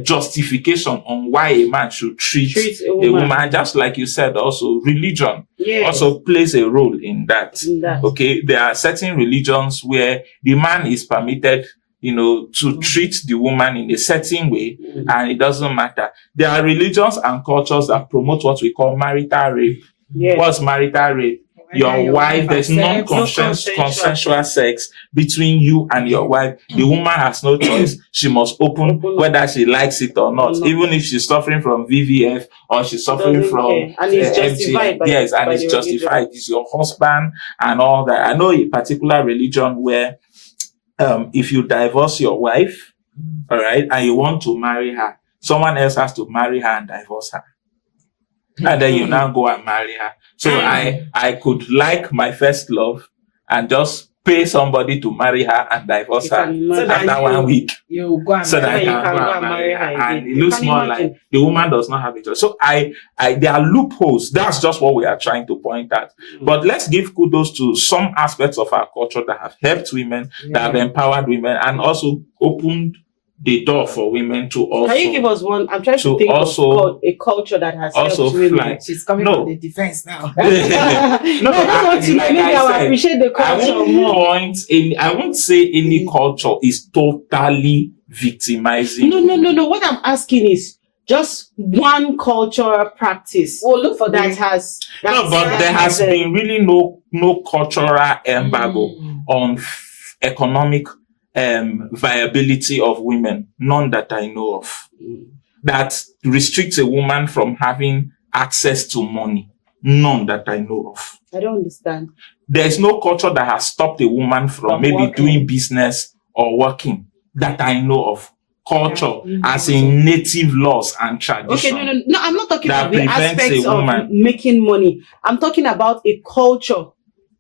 justification on why a man should treat a woman. Just like you said, also religion also plays a role in that. Okay, there are certain religions where the man is permitted, to treat the woman in a certain way, and it doesn't matter. There are religions and cultures that promote what we call marital rape. What's marital rape? Your wife, there's non-consensual sex between you and your wife. The woman has no choice. She must open whether she likes it or not. Even if she's suffering from VVF or she's suffering from and it's justified. It's justified. It's your husband and all that. I know a particular religion where if you divorce your wife, all right, and you want to marry her, someone else has to marry her and divorce her. And then you now go and marry her. So I could like my first love and just pay somebody to marry her and divorce her after 1 week. You go and So that I you can can go and marry her. And it looks more like the woman does not have it. So there are loopholes. That's just what we are trying to point at. But let's give kudos to some aspects of our culture that have helped women, that have empowered women, and also opened the door for women to also. Can you give us one? I'm trying to think of a culture that has helped women. She's coming from the defense now. No, I want to know. Maybe I will appreciate the culture more. I won't say any culture is totally victimizing. No. What I'm asking is just one cultural practice. We'll look for that has. No, but there has been really no cultural embargo on economic viability of women, none that I know of, that restricts a woman from having access to money, none that I know of. I don't understand. There's no culture that has stopped a woman from maybe working, doing business or working that I know of. Culture as in native laws and tradition. Okay, no, I'm not talking about the aspects of making money. I'm talking about a culture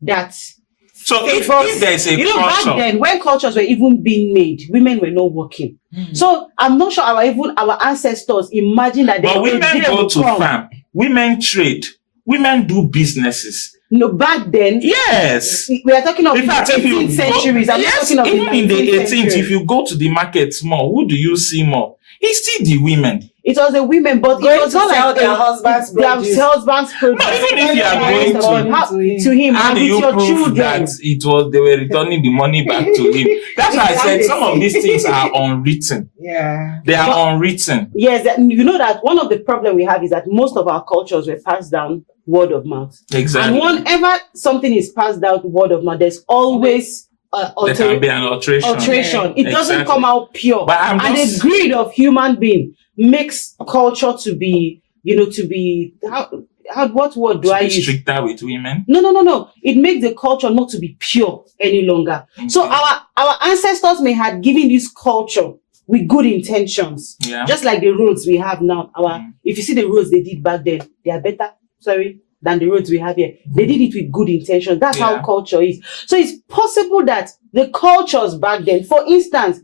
that. So if there's a culture, back then when cultures were even being made, women were not working. So I'm not sure our ancestors imagine that. But women go to farm, women trade, women do businesses. No, back then. Yes. We are talking of the 18th centuries. I'm not talking of even in the 18th, century. if you go to the markets more, who do you see more? It's still the women. It was the women, but it was not like their husband's produce. Their husband's produce. No, even if you are going to him, how and do you your prove children, that they were returning the money back to him? That's why I said some of these things are unwritten. Yeah. They are unwritten. Yes, you know that one of the problems we have is that most of our cultures were passed down word of mouth. Exactly. And whenever something is passed down word of mouth, there's always there can be an alteration. It doesn't come out pure. But the greed of human being makes culture to be, what word do I use? Stricter with women? No. It makes the culture not to be pure any longer. Okay. So our ancestors may have given this culture with good intentions. Yeah. Just like the roads we have now. If you see the roads they did back then, they are better, than the roads we have here. They did it with good intentions. That's how culture is. So it's possible that the cultures back then, for instance,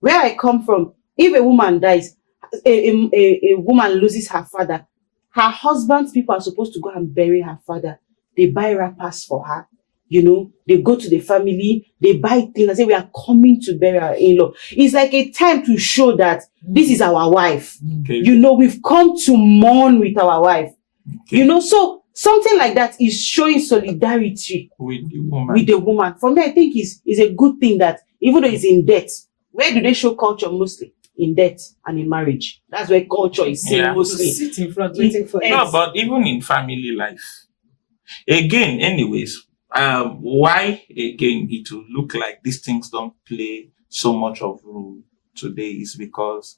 where I come from, if a woman dies, a woman loses her father, her husband's people are supposed to go and bury her father. They buy wrappers for her. They go to the family, they buy things and say, we are coming to bury our in-law. It's like a time to show that this is our wife. Okay. We've come to mourn with our wife. Okay. So something like that is showing solidarity with the woman. For me, I think it's a good thing that even though it's in death, where do they show culture mostly? In death and in marriage. That's where culture is seen mostly. Sit in front waiting for No, but even in family life. Again, anyways, why again it will look like these things don't play so much of role today is because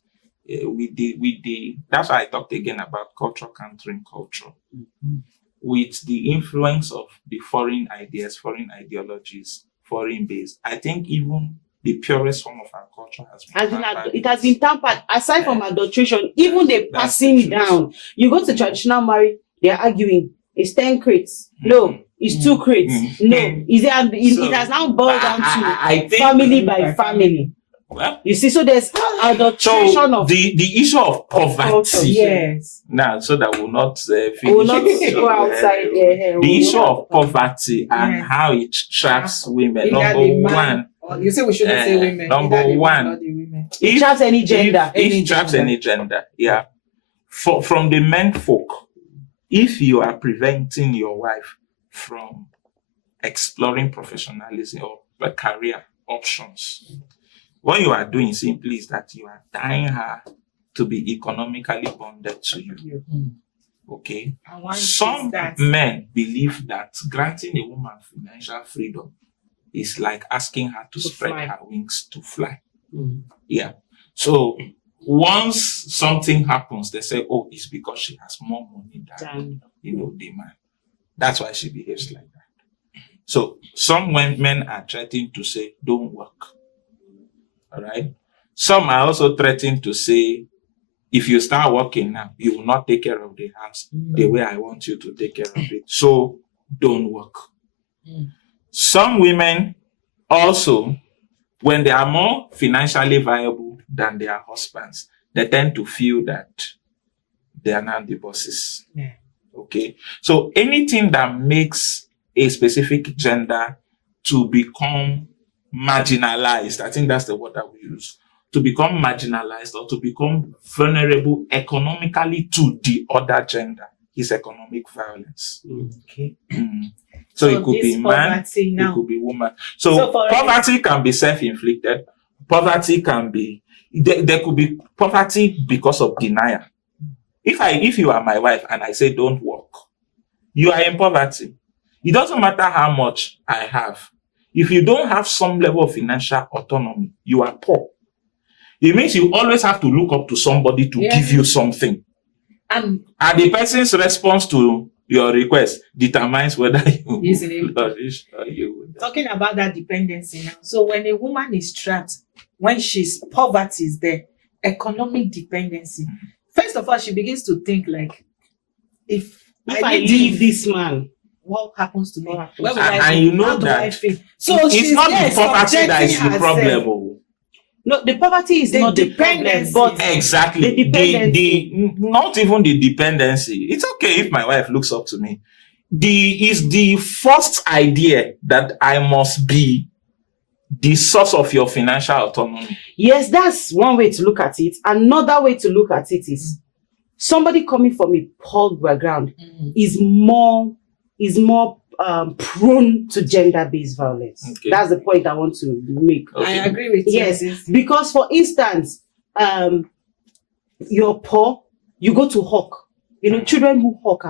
that's why I talked again about culture countering culture. With the influence of the foreign ideas, foreign ideologies, foreign based, I think even the purest form of our culture has been tampered. Aside from adulteration, even the passing down. You go to traditional marriage, they're arguing. It's 10 crates. No, it's 2 crates. No, it has now boiled down to family by family. Well, you see, so there's adulteration of the issue of poverty. Yes. Now, so that we'll not finish. We'll not go outside there. The issue of poverty and how it traps women. Number one. You say we shouldn't say women. Number one. It traps any gender. It traps any gender. Yeah. From the men folk, if you are preventing your wife from exploring professionalism or career options, what you are doing simply is that you are tying her to be economically bonded to you. Okay? Some men believe that granting a woman financial freedom is like asking her to spread her wings to fly. Yeah. So once something happens, they say, oh, it's because she has more money than the man. That's why she behaves like that. So some men are threatening to say, don't work. All right. Some are also threatening to say, if you start working now, you will not take care of the house the way I want you to take care of it. So don't work. Some women Also, when they are more financially viable than their husbands, they tend to feel that they are now the bosses. Yeah. Okay. So anything that makes a specific gender to become marginalized, I think that's the word that we use, to become marginalized or to become vulnerable economically to the other gender is economic violence. Okay. So So it could this be man, poverty it now. could be woman. So So for poverty can be self-inflicted. Poverty can be, there could be poverty because of denial. If you are my wife and I say don't work, you are in poverty. It doesn't matter how much I have. If you don't have some level of financial autonomy, you are poor. It means you always have to look up to somebody to give you something. And the person's response to your request determines whether you flourish or you will. Talking about that dependency now. So when a woman is trapped, when she's poverty is there, economic dependency. First of all, she begins to think like, if I leave this man, what happens to me? What happens? Where will And I you go? know How do I that feel? So it's she's not there the poverty that is subjecting the herself. problem. Oh. no, the poverty is The not the problem, dependency. but Exactly. The dependency. Not even the dependency. It's okay if my wife looks up to me. Is the first idea that I must be the source of your financial autonomy. yes, that's one way to look at it. Another way to look at it is somebody coming from a poor background is more prone to gender-based violence. Okay. That's the point I want to make. Okay. I agree with you. Yes, because for instance, you're poor, you go to hawk. You know, children who hawk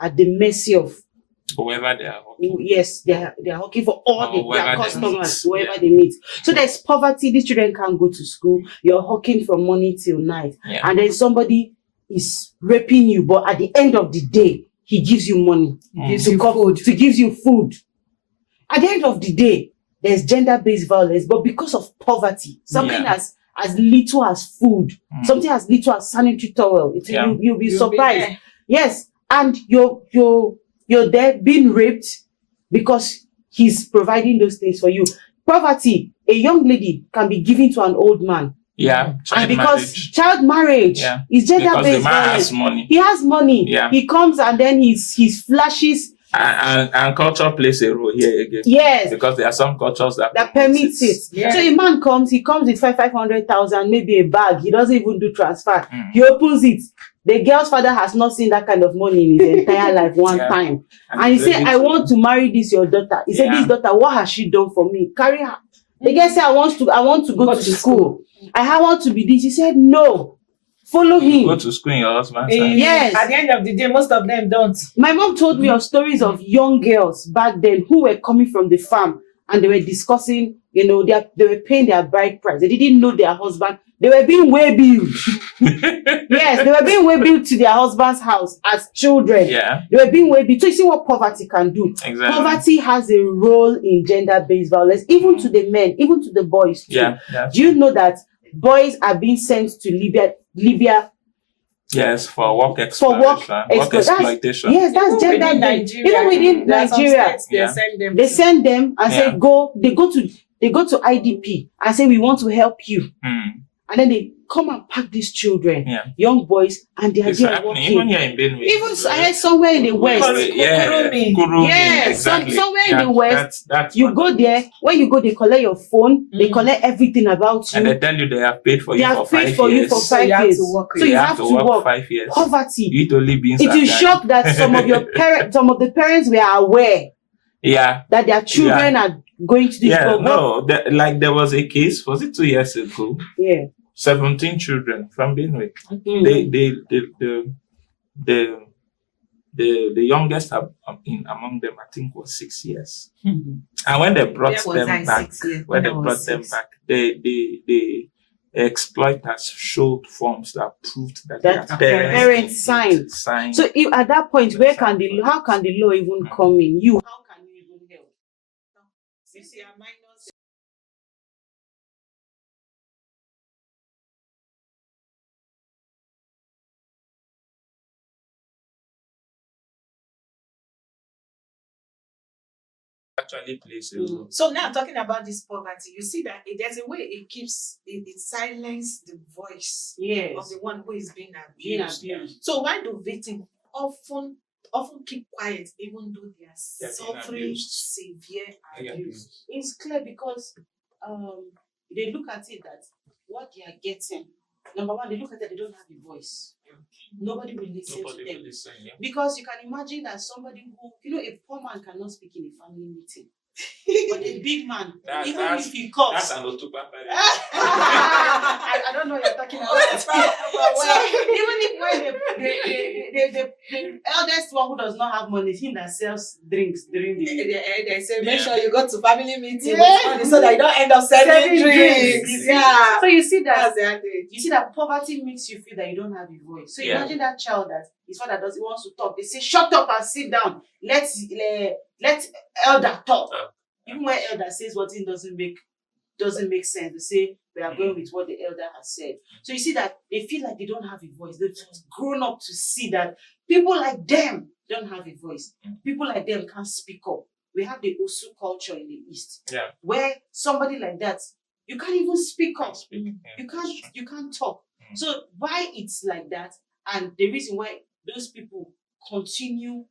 at the mercy of whoever they are. yes, they are hawking for all their customers, whoever Yeah. they meet. So there's poverty. These children can't go to school. You're hawking from morning till night, and then somebody is raping you. But at the end of the day, he gives you money to give you food. At the end of the day, there's gender-based violence, but because of poverty, something as little as food, something as little as sanitary towel, you'll be surprised. Yes, and you're there being raped because he's providing those things for you. Poverty, a young lady can be given to an old man. Yeah, and because child marriage is gender-based violence. He has money. Yeah. He comes and then he flashes. And culture plays a role here again. Yes. Because there are some cultures that permits it. Yeah. So a man he comes with 500,000, maybe a bag. He doesn't even do transfer. He opens it. The girl's father has not seen that kind of money in his entire life one time. And he said, I want to marry this your daughter. He said, this daughter, what has she done for me? Carry her. The girl said, I want to go to school. I want to be this. He said, no. Follow him. Go to school in your husband's house. Yes. At the end of the day, most of them don't. My mom told me of stories of young girls back then who were coming from the farm and they were discussing, they were paying their bride price. They didn't know their husband. They were being way-billed. Yes, they were being way-billed to their husband's house as children. Yeah. They were being way-billed. So you see what poverty can do. Exactly. Poverty has a role in gender-based violence, even to the men, even to the boys too. Yeah. Do you know that boys are being sent to Libya? Yes, for work exploitation. Yes, that's gender. Even within Nigeria, they send them and say they go to IDP and say we want to help you, and then they come and pack these children, young boys, and they are there working. Even here in Benue. Even I heard somewhere in the west. Kurumi. Yes, Exactly. somewhere in the west. That's you go there. When you go, they collect your phone. They collect everything about you. And they tell you they have paid for they you have for 5 paid years. for you for 5 years. So you have to work 5 years. Poverty. You eat only beans. It is shocked that some of the parents were aware. Yeah. That their children are going to this program. No. There was a case. Was it 2 years ago? Yeah. 17 children from Benue. The youngest among them, I think, was 6 years. And when they brought them back, the exploiters showed forms that proved that their parents signed. So if at that point, how can the law even come in? How can you even help? You see, our minors. actually plays a role. So now talking about this poverty, you see that there's a way it silences the voice of the one who is being abused. So why do victims often keep quiet even though they are suffering severe abuse? It's clear because they look at it that what they are getting. Number one, they look at it, they don't have a voice. Nobody will listen to them. Because you can imagine that somebody who, a poor man cannot speak in a family meeting. But a big man, even if he coughs. That's an Otupa. I don't know what you're talking about. So even if when the eldest one who does not have money is him that sells drinks during they say make sure you go to family meeting with money so that you don't end up selling drinks. Yeah. So you see that poverty makes you feel that you don't have a voice. So imagine that child that his father wants to talk. They say shut up and sit down. Let elder talk. Even when elder says what it doesn't make sense, they say we are going with what the elder has said. So you see that they feel like they don't have a voice. They've grown up to see that people like them don't have a voice. People like them can't speak up. We have the Osu culture in the East, where somebody like that, you can't even speak up. You can't talk. So why it's like that, and the reason why those people continue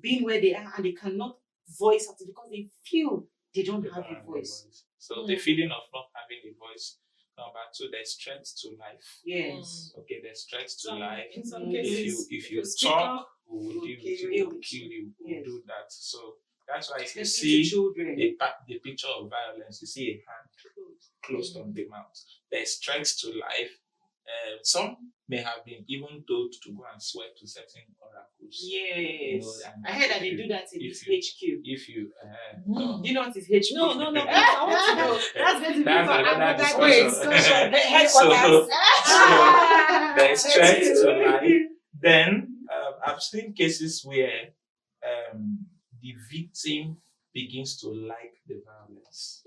being where they are and they cannot voice out because they feel they don't have a voice. So the feeling of not having a voice. Number two, there's threats to life. Yes. Okay, there's threats to life. In some cases, if you talk, we will kill you. We will do that. So that's why if you see the picture of violence, you see a hand closed on the mouth. There's threats to life. Some may have been even told to go and swear to certain oracles. Yes. I heard that they do that in this HQ. If you do you know what is HQ? No. I want to know. That's going to be for another discussion. So there's threats to life. Then I've seen cases where the victim begins to like the violence.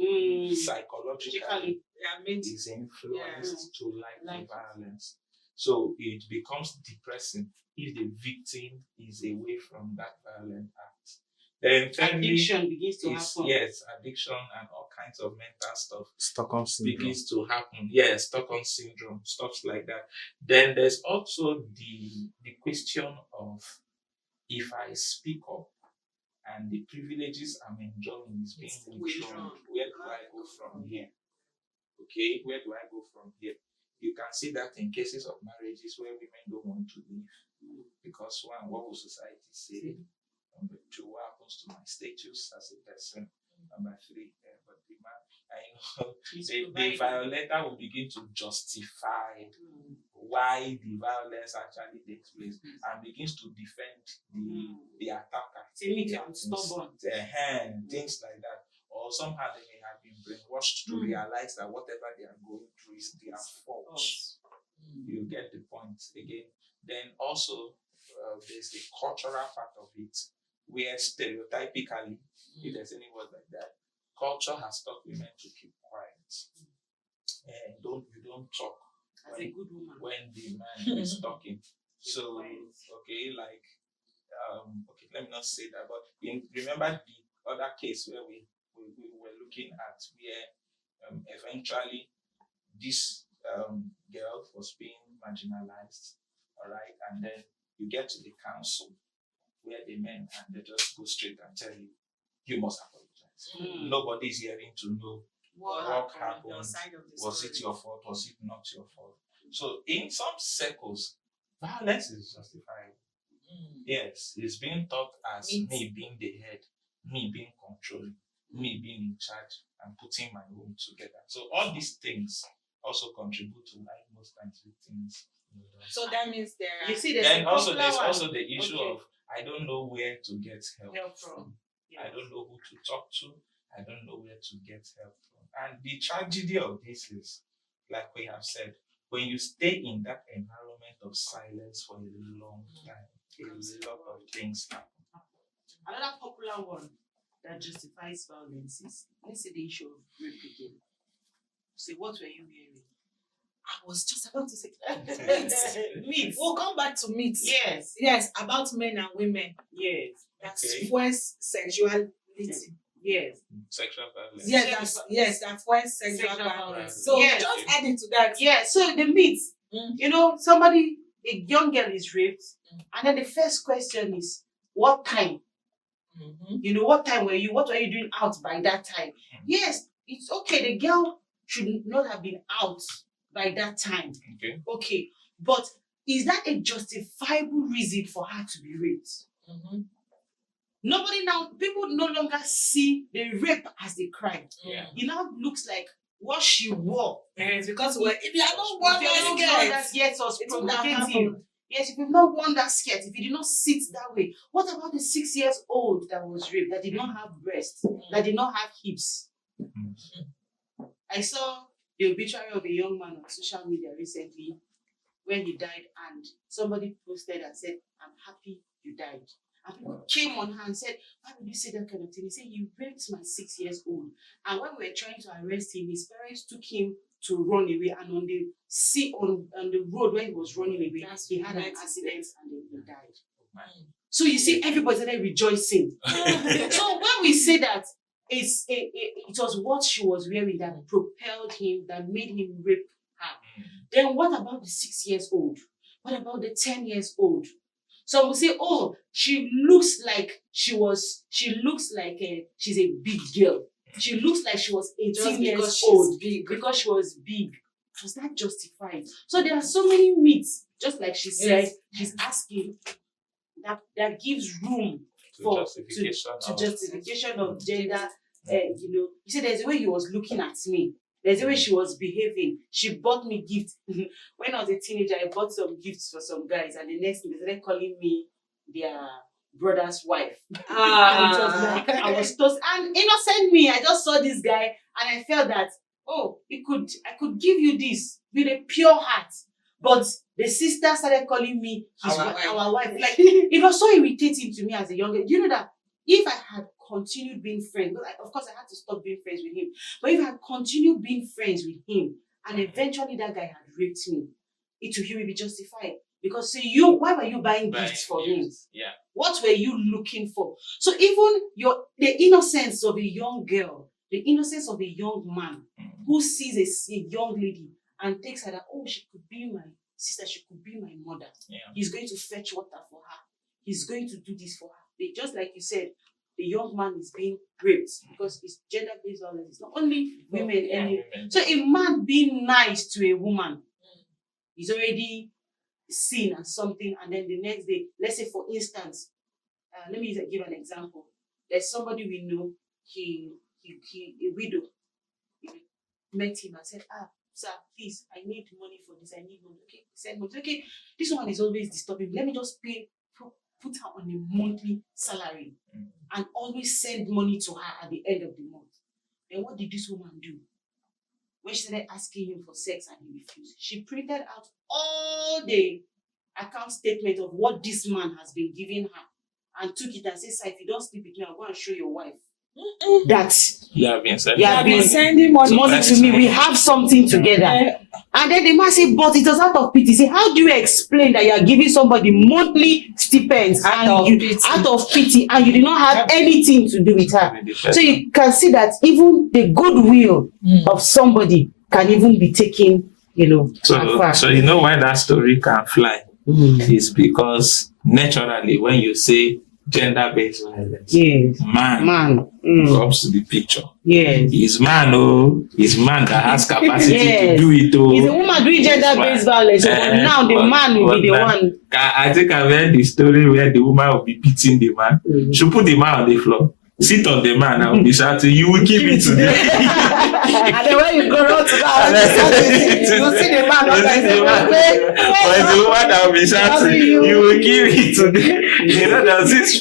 Psychologically, is influenced to like the violence. So it becomes depressing if the victim is away from that violent act. Then addiction begins to happen. Yes, addiction and all kinds of mental stuff. Stockholm syndrome begins to happen. Yes, Stockholm syndrome, stuff like that. Then there's also the question of if I speak up and the privileges I'm enjoying is being withdrawn, where do I go from here? Okay, where do I go from here? You can see that in cases of marriages where women don't want to leave because one, what will society say? Number two, what happens to my status as a person? Number three, but the man, the violator will begin to justify why the violence actually takes place and begins to defend the attacker. Things like that. Or somehow they may have been brainwashed to realize that whatever they are going through is their fault. You get the point again. Then also there's the cultural part of it, where stereotypically, if there's any word like that, culture has taught women to keep quiet. And you don't talk as a good woman when the man is talking. So let me not say that, but remember the other case where we were looking at where eventually this girl was being marginalized, all right, and then you get to the council where the men and they just go straight and tell you, you must apologize. Nobody's hearing to know what happened. Was it your fault? Was it not your fault? So in some circles, violence is justified. Yes, it's being taught as me being the head, me being controlling, me being in charge and putting my home together. So all these things also contribute to like most times victims. So that means there's also the issue of I don't know where to get help from. Yes. I don't know who to talk to. I don't know where to get help from. And the tragedy of this is, like we have said, when you stay in that environment of silence for a long time, a lot of things happen. Another popular one that justifies violence is, let's say, the issue of rape again. So what were you hearing? I was just about to say meat. We'll come back to meat. Yes, about men and women. Yes, that fuels sexuality. Yes. Sexual violence. That's why sexual Sexual violence. violence. So Yes. just adding to that. Yeah, so the myth, you know, a young girl is raped, and then the first question is, what time? You know, what time what were you doing out by that time? Yes, it's okay. The girl should not have been out by that time. Okay. But is that a justifiable reason for her to be raped? People no longer see the rape as a crime. It now looks like what she wore. Yes, because if you are not worn that skirt was provocative. Yes, if you've not worn that skirt, if you did not sit that way, what about the 6 years old that was raped, that did not have breasts, that did not have hips? I saw the obituary of a young man on social media recently when he died, and somebody posted and said, "I'm happy you died." And people came on her and said, "Why would you say that kind of thing?" He said, "You raped my 6 years old. And when we were trying to arrest him, his parents took him to run away. And on the road when he was running away, he had an accident and then he died." So you see, everybody started rejoicing. So when we say that it was what she was wearing that propelled him, that made him rape her, then what about the 6 years old? What about the 10 years old? So we say, oh, she looks like she's a big girl. She looks like she was 18 years old because she was big. Was that justified? So there are so many myths, just like she said, she's asking that gives room for justification of gender. You know, you said there's a way he was looking at me. There's a way she was behaving. She bought me gifts. When I was a teenager, I bought some gifts for some guys, and the next thing they started calling me their brother's wife. And it was like I was toast. And innocent me, I just saw this guy and I felt that, oh, I could give you this with a pure heart. But the sister started calling me our wife. Like, it was so irritating to me as a young girl. You know that if I had continued being friends, of course I had to stop being friends with him, but if I had continued being friends with him and eventually that guy had raped me, he will be justified. Because why were you buying gifts for me? Yeah. What were you looking for? So even the innocence of a young girl, the innocence of a young man who sees a young lady and takes her that, oh, she could be my sister, she could be my mother. Yeah. He's going to fetch water for her. He's going to do this for her. Just like you said, the young man is being raped because it's gender-based violence. It's not only women. So a man being nice to a woman is already seen as something, and then the next day, let's say for instance, let me give an example. There's somebody we know, a widow, met him and said, sir, please, I need money for this, I need money. Okay, send money. Okay, this one is always disturbing. Let me just put her on a monthly salary and always send money to her at the end of the month. Then what did this woman do? When she started asking him for sex and he refused, she printed out all the account statement of what this man has been giving her and took it and said, sir, if you don't sleep with me, I'll go and show your wife. That you have been sending money to me. We have something together. And then the man said, but it was out of pity. Say, how do you explain that you are giving somebody monthly stipends out of pity and you did not have anything to do with her? So you can see that even the goodwill of somebody can even be taken, So you know why that story can fly? Is because naturally when you say gender-based violence, man comes to the picture. Yes. It's man that has capacity to do it. It's a woman doing gender-based violence. So now the man will be the one. I think I've heard the story where the woman will be beating the man. She put the man on the floor. Sit on the man and be shouting, you will give it today. And then when you go out to that, you see the man. But it's the woman that will be shouting, you will give it today. There's this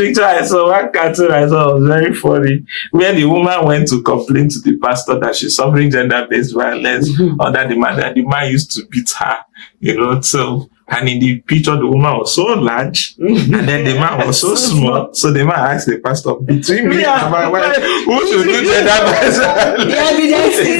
picture I saw, one cartoon I saw was very funny, where the woman went to complain to the pastor that she's suffering gender-based violence under the man, and the man used to beat her, so. And in the picture, the woman was so large, and then the man was so small. So the man asked the pastor, between me and my wife, who should do gender-based violence? The evidence is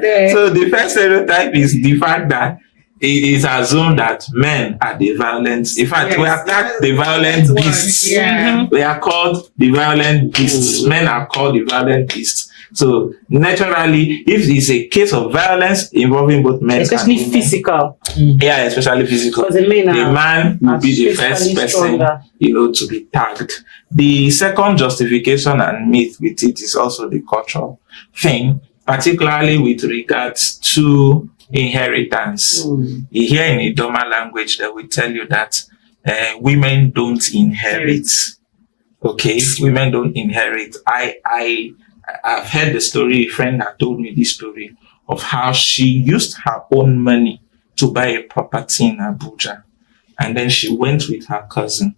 there. So the first stereotype is the fact that it is assumed that men are the violent. In fact, we attack the violent beasts. Yeah. They are called the violent beasts. Men are called the violent beasts. So naturally, if it's a case of violence involving both men especially and women, physical. yeah, especially physical, Because the man will be the first person, stronger. to be tagged. The second justification and myth with it is also the cultural thing, particularly with regards to inheritance. You hear in Idoma language that will tell you that women don't inherit. Okay, women don't inherit. I've heard the story. A friend had told me this story of how she used her own money to buy a property in Abuja, and then she went with her cousin.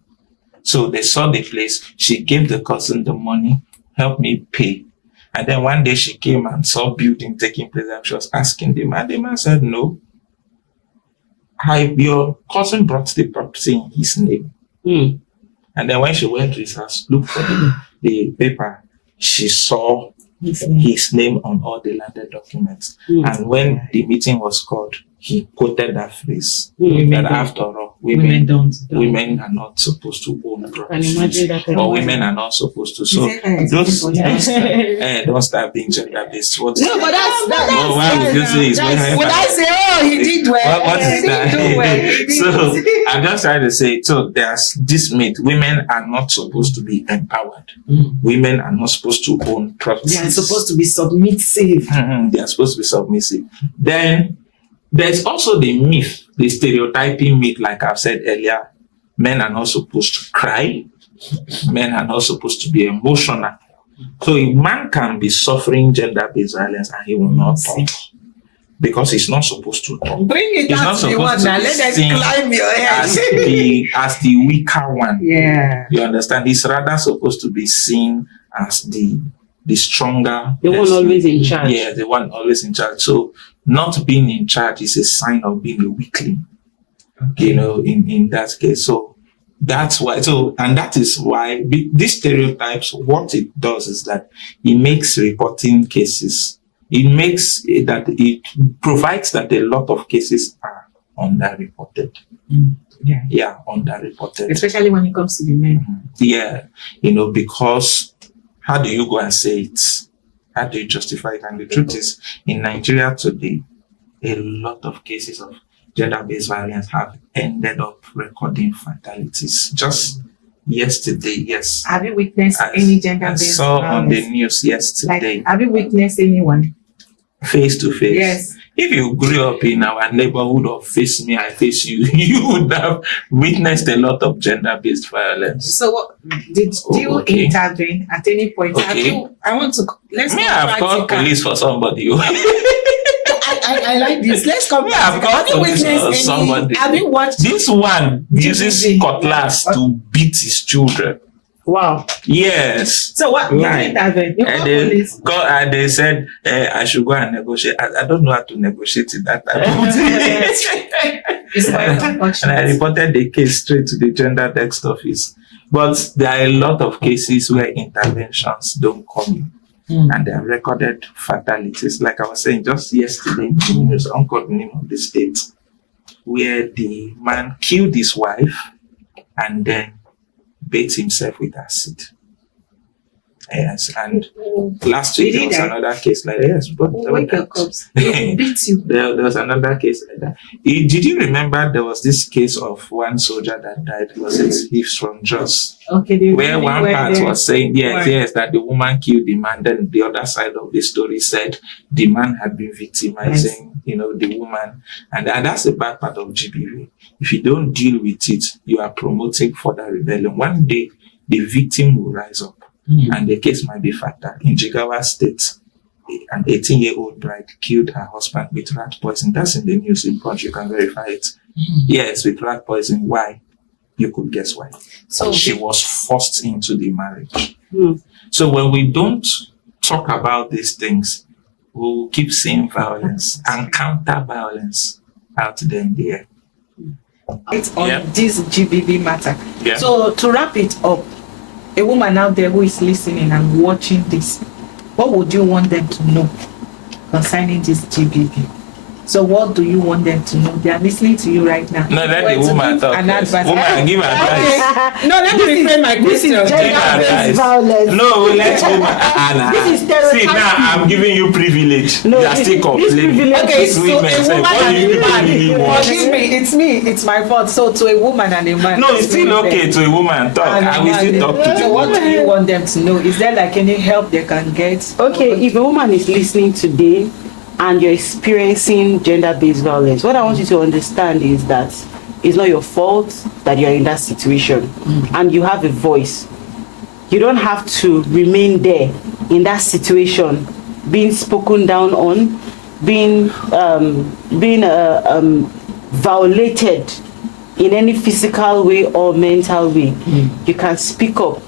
So they saw the place. She gave the cousin the money, helped me pay. And then one day she came and saw building taking place, and she was asking the man. The man said, "No, your cousin brought the property in his name." And then when she went to his house, looked for the paper, she saw his name on all the landed documents. And when the meeting was called, he quoted that phrase that after all, women are not supposed to own property, or women are not supposed to. So don't start being gender based. No, but that's why would you say it's women? Would I say, oh, he did well? What is that? He did well. So I'm just trying to say, so there's this myth: women are not supposed to be empowered. Women are not supposed to own property. They are supposed to be submissive. They are supposed to be submissive. Then there's also the myth, the stereotyping myth, like I've said earlier. Men are not supposed to cry. Men are not supposed to be emotional. So a man can be suffering gender-based violence and he will not talk, because he's not supposed to talk. Bring it He's down not to the one supposed now. to Let them sing climb your head. as the weaker one. Yeah. You understand? He's rather supposed to be seen as the stronger. The one always in charge. Yeah, the one always in charge. So not being in charge is a sign of being a weakling. Okay. In that case. So that's why. So, and that is why these stereotypes, what it does is that it makes reporting cases. It provides that a lot of cases are underreported. Yeah, underreported. Especially when it comes to the men. Yeah, because how do you go and say it? How do you justify it? And the truth is, in Nigeria today, a lot of cases of gender-based violence have ended up recording fatalities. Just yesterday, yes. Have you witnessed any gender-based I saw violence on the news yesterday. Like, have you witnessed anyone? Face to face. Yes. If you grew up in our neighborhood or face me, I face you, you would have witnessed a lot of gender-based violence. So what did you intervene at any point? Okay. Let's I've called police for somebody. I like this. Let's come back. I've called police for somebody. Have you watched this one? Uses cutlass to beat his children. Wow. Yes. So what? You intervene. You call police. And they said I should go and negotiate. I don't know how to negotiate in that type of And I reported the case straight to the gender desk office. But there are a lot of cases where interventions don't come in. And they have recorded fatalities. Like I was saying just yesterday in the news, Uncle name of the state, where the man killed his wife and then beat himself with acid. Yes, and last week there was another case like that. Yes, but beat you. There was another case like that. Did you remember there was this case of one soldier that died? Was it Heaves from Jos? Okay, where one part was saying yes, that the woman killed the man. Then the other side of the story said the man had been victimizing, the woman, and that's the bad part of GBV. If you don't deal with it, you are promoting further rebellion. One day, the victim will rise up. And the case might be fatal. In Jigawa State, an 18-year-old bride killed her husband with rat poison. That's in the news in Punch. You can verify it. Yes, with rat poison. Why? You could guess why. So she was forced into the marriage. So when we don't talk about these things, we'll keep seeing violence and counter violence out there in the air. It's on this GBV matter. Yeah. So to wrap it up, a woman out there who is listening and watching this, what would you want them to know concerning this GBV? So what do you want them to know? They are listening to you right now. No, let Wait, the to woman give talk. an Yes. advice. Woman, give advice. No, let me reframe my This is question. gender-based advice. violence. No, let woman. This is See, stereotyping. now I'm giving you privilege. No, you are this- still this complaining. privilege- Okay, These so women a say, woman what and do you a really man. want? Forgive me, it's my fault. So to a woman and a man. No, it's still okay to a woman talk. And I will still talk to so you. what do you want them to know? Is there like any help they can get? Okay, if a woman is listening today and you're experiencing gender-based violence, what I want you to understand is that it's not your fault that you're in that situation, and you have a voice. You don't have to remain there in that situation, being spoken down on, being violated in any physical way or mental way. You can speak up.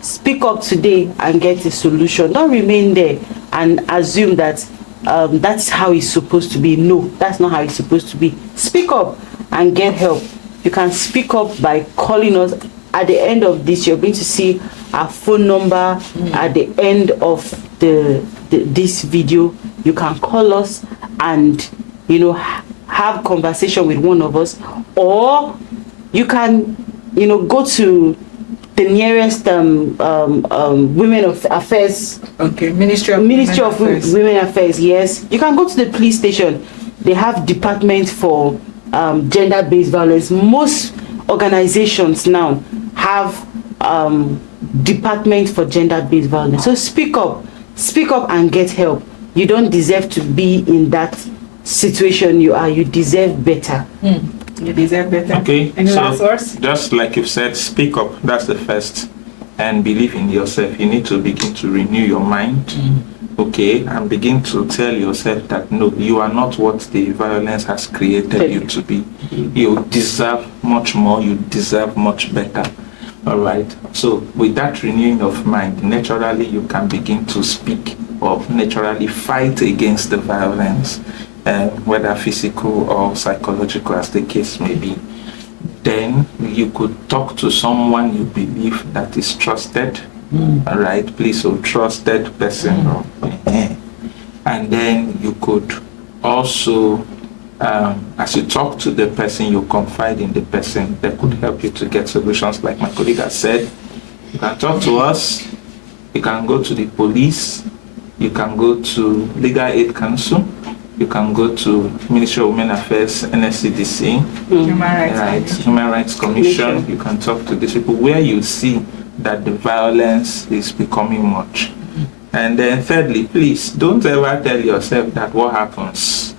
Speak up today and get a solution. Don't remain there and assume that that's how it's supposed to be. No, that's not how it's supposed to be. Speak up and get help. You can speak up by calling us. At the end of this, you're going to see our phone number at the end of this video. You can call us and have conversation with one of us, or you can go to the nearest Women of Affairs. Okay, Ministry of Women Affairs. Yes, you can go to the police station. They have department for gender-based violence. Most organizations now have department for gender-based violence. So speak up and get help. You don't deserve to be in that situation you are. You deserve better. You deserve better. Okay, Any so last words? just like you've said, speak up. That's the first. And believe in yourself. You need to begin to renew your mind. Okay, and begin to tell yourself that no, you are not what the violence has created you to be. You deserve much more. You deserve much better. All right. So with that renewing of mind, naturally you can begin to speak or naturally fight against the violence, whether physical or psychological, as the case may be. Then you could talk to someone you believe that is trusted. All right, please, so trusted person. And then you could also, as you talk to the person, you confide in the person that could help you to get solutions. Like my colleague has said, you can talk to us, you can go to the police, you can go to Legal Aid Council, you can go to Ministry of Women Affairs, NSCDC, Human Rights Commission. You can talk to these people where you see that the violence is becoming much. And then thirdly, please don't ever tell yourself that what happens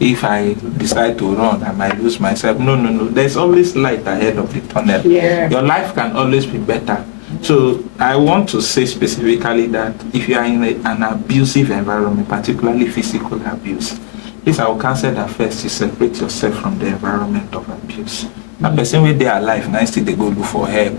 if I decide to run, I might lose myself. No. There's always light ahead of the tunnel. Yeah. Your life can always be better. So I want to say specifically that if you are in an abusive environment, particularly physical abuse, please, I will counsel that first you separate yourself from the environment of abuse. A person with their life, nice they go look for help.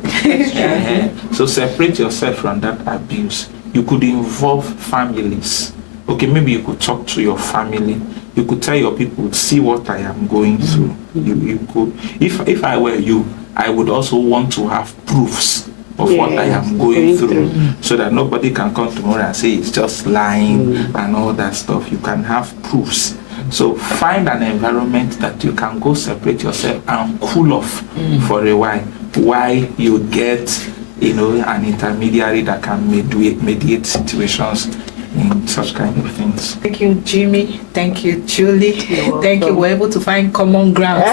So separate yourself from that abuse. You could involve families. Okay, maybe you could talk to your family. You could tell your people, see what I am going through. You could, if I were you, I would also want to have proofs of what I am going through, so that nobody can come tomorrow and say it's just lying and all that stuff. You can have proofs. So find an environment that you can go separate yourself and cool off for a while you get an intermediary that can mediate situations in such kind of things. Thank you, Jimmy. Thank you, Julie. Thank you. We're able to find common ground.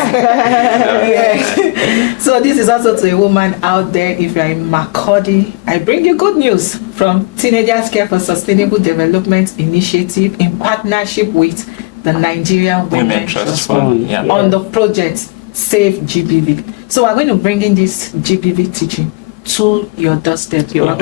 So this is also to a woman out there. If you're in Makurdi, I bring you good news from Teenagers Care for Sustainable Development Initiative in partnership with the Nigerian Women Trust Fund on the project Save GBV. So we're going to bring in this GBV teaching to your doorstep. We're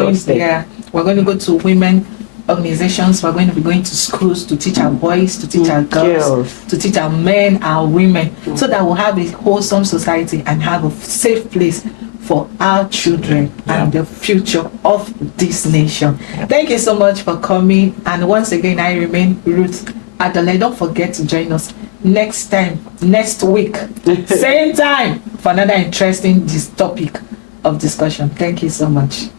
going to go to women organizations. We're going to be going to schools to teach our boys, to teach our girls, to teach our men, our women, so that we'll have a wholesome society and have a safe place for our children and the future of this nation. Thank you so much for coming. And once again, I remain Ruth Adelaide. Don't forget to join us next week, same time, for another interesting topic of discussion. Thank you so much.